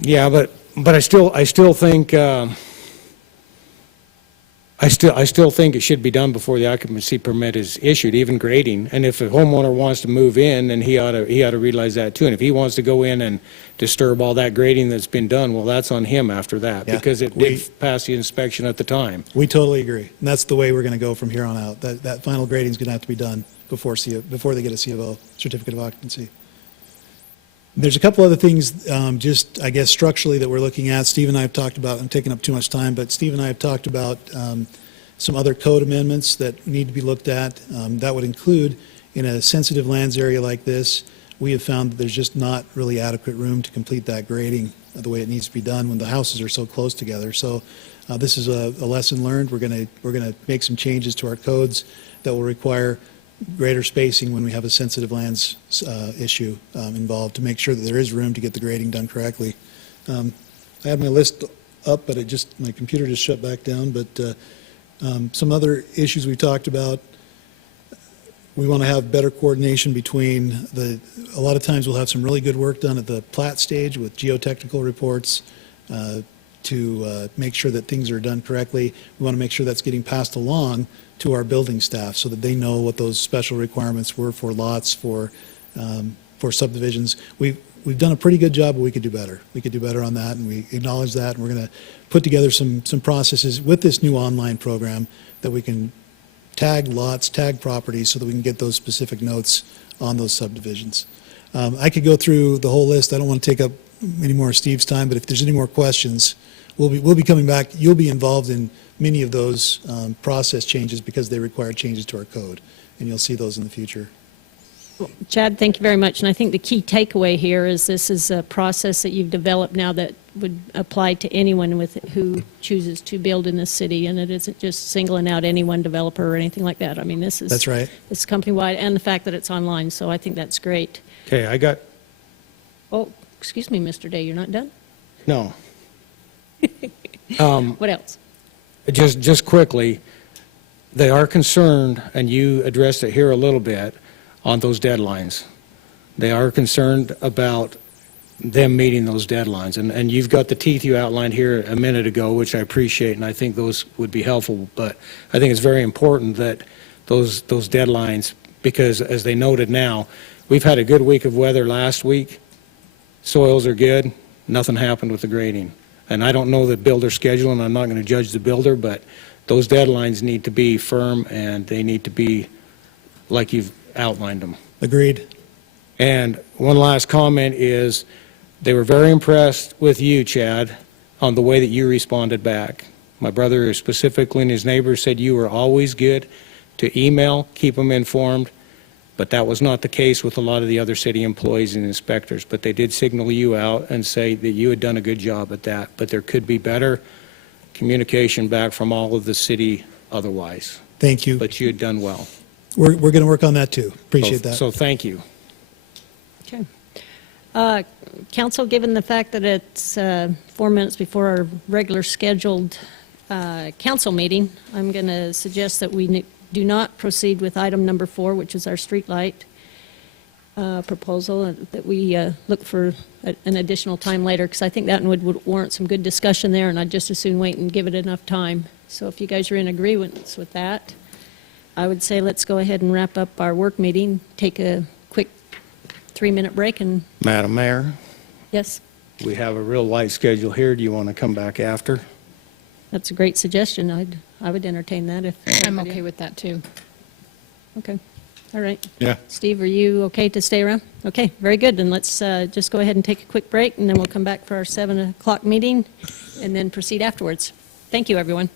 Yeah, but I still think, I still think it should be done before the occupancy permit is issued, even grading. And if a homeowner wants to move in, then he ought to realize that too. And if he wants to go in and disturb all that grading that's been done, well, that's on him after that, Yeah, because it did pass the inspection at the time. We totally agree. And that's the way we're going to go from here on out. That final grading is going to have to be done before they get a C of O, certificate of occupancy. There's a couple other things, just, I guess, structurally that we're looking at. Steve and I have talked about, I'm taking up too much time, but Steve and I have talked about some other code amendments that need to be looked at. That would include, in a sensitive lands area like this, we have found that there's just not really adequate room to complete that grading the way it needs to be done when the houses are so close together. So this is a lesson learned. We're going to make some changes to our codes that will require greater spacing when we have a sensitive lands issue involved, to make sure that there is room to get the grading done correctly. I had my list up, but my computer just shut back down. But some other issues we talked about, we want to have better coordination between a lot of times we'll have some really good work done at the plat stage with geotechnical reports to make sure that things are done correctly. We want to make sure that's getting passed along to our building staff so that they know what those special requirements were for lots, for subdivisions. We've done a pretty good job, but we could do better. We could do better on that, and we acknowledge that, and we're going to put together some processes with this new online program that we can tag lots, tag properties, so that we can get those specific notes on those subdivisions. I could go through the whole list. I don't want to take up any more of Steve's time, but if there's any more questions, we'll be coming back. You'll be involved in many of those process changes because they require changes to our code, and you'll see those in the future. Chad, thank you very much. And I think the key takeaway here is this is a process that you've developed now that would apply to anyone who chooses to build in this city, and it isn't just singling out any one developer or anything like that. I mean, That's right. It's company-wide, and the fact that it's online, so I think that's great. Okay, Oh, excuse me, Mr. Day, you're not done? no. What else? Just quickly, they are concerned, and you addressed it here a little bit, on those deadlines. They are concerned about them meeting those deadlines. And you've got the teeth you outlined here a minute ago, which I appreciate, and I think those would be helpful. But I think it's very important that those deadlines, because as they noted now, we've had a good week of weather last week. Soils are good. Nothing happened with the grading. And I don't know the builder schedule, and I'm not going to judge the builder, but those deadlines need to be firm, and they need to be like you've outlined them. Agreed. And one last comment is, they were very impressed with you, Chad, on the way that you responded back. My brother specifically and his neighbors said you were always good to email, keep them informed, but that was not the case with a lot of the other city employees and inspectors. But they did signal you out and say that you had done a good job at that, but there could be better communication back from all of the city otherwise. Thank you. But you had done well. We're going to work on that too. Appreciate that. So thank you. Okay. Council, given the fact that it's 4 minutes before our regular scheduled council meeting, I'm going to suggest that we do not proceed with item number 4, which is our streetlight proposal, and that we look for an additional time later, because I think that would warrant some good discussion there, and I'd just as soon wait and give it enough time. So if you guys are in agreement with that, I would say let's go ahead and wrap up our work meeting, take a quick 3-minute break, and, Madam Mayor, yes, we have a real light schedule here. Do you want to come back after? that's a great suggestion. I would entertain that if. I'm okay with that, too. Okay, all right. Yeah. Steve, are you okay to stay around? Okay, very good. Then let's just go ahead and take a quick break, and then we'll come back for our 7 o'clock meeting, and then proceed afterwards. Thank you, everyone.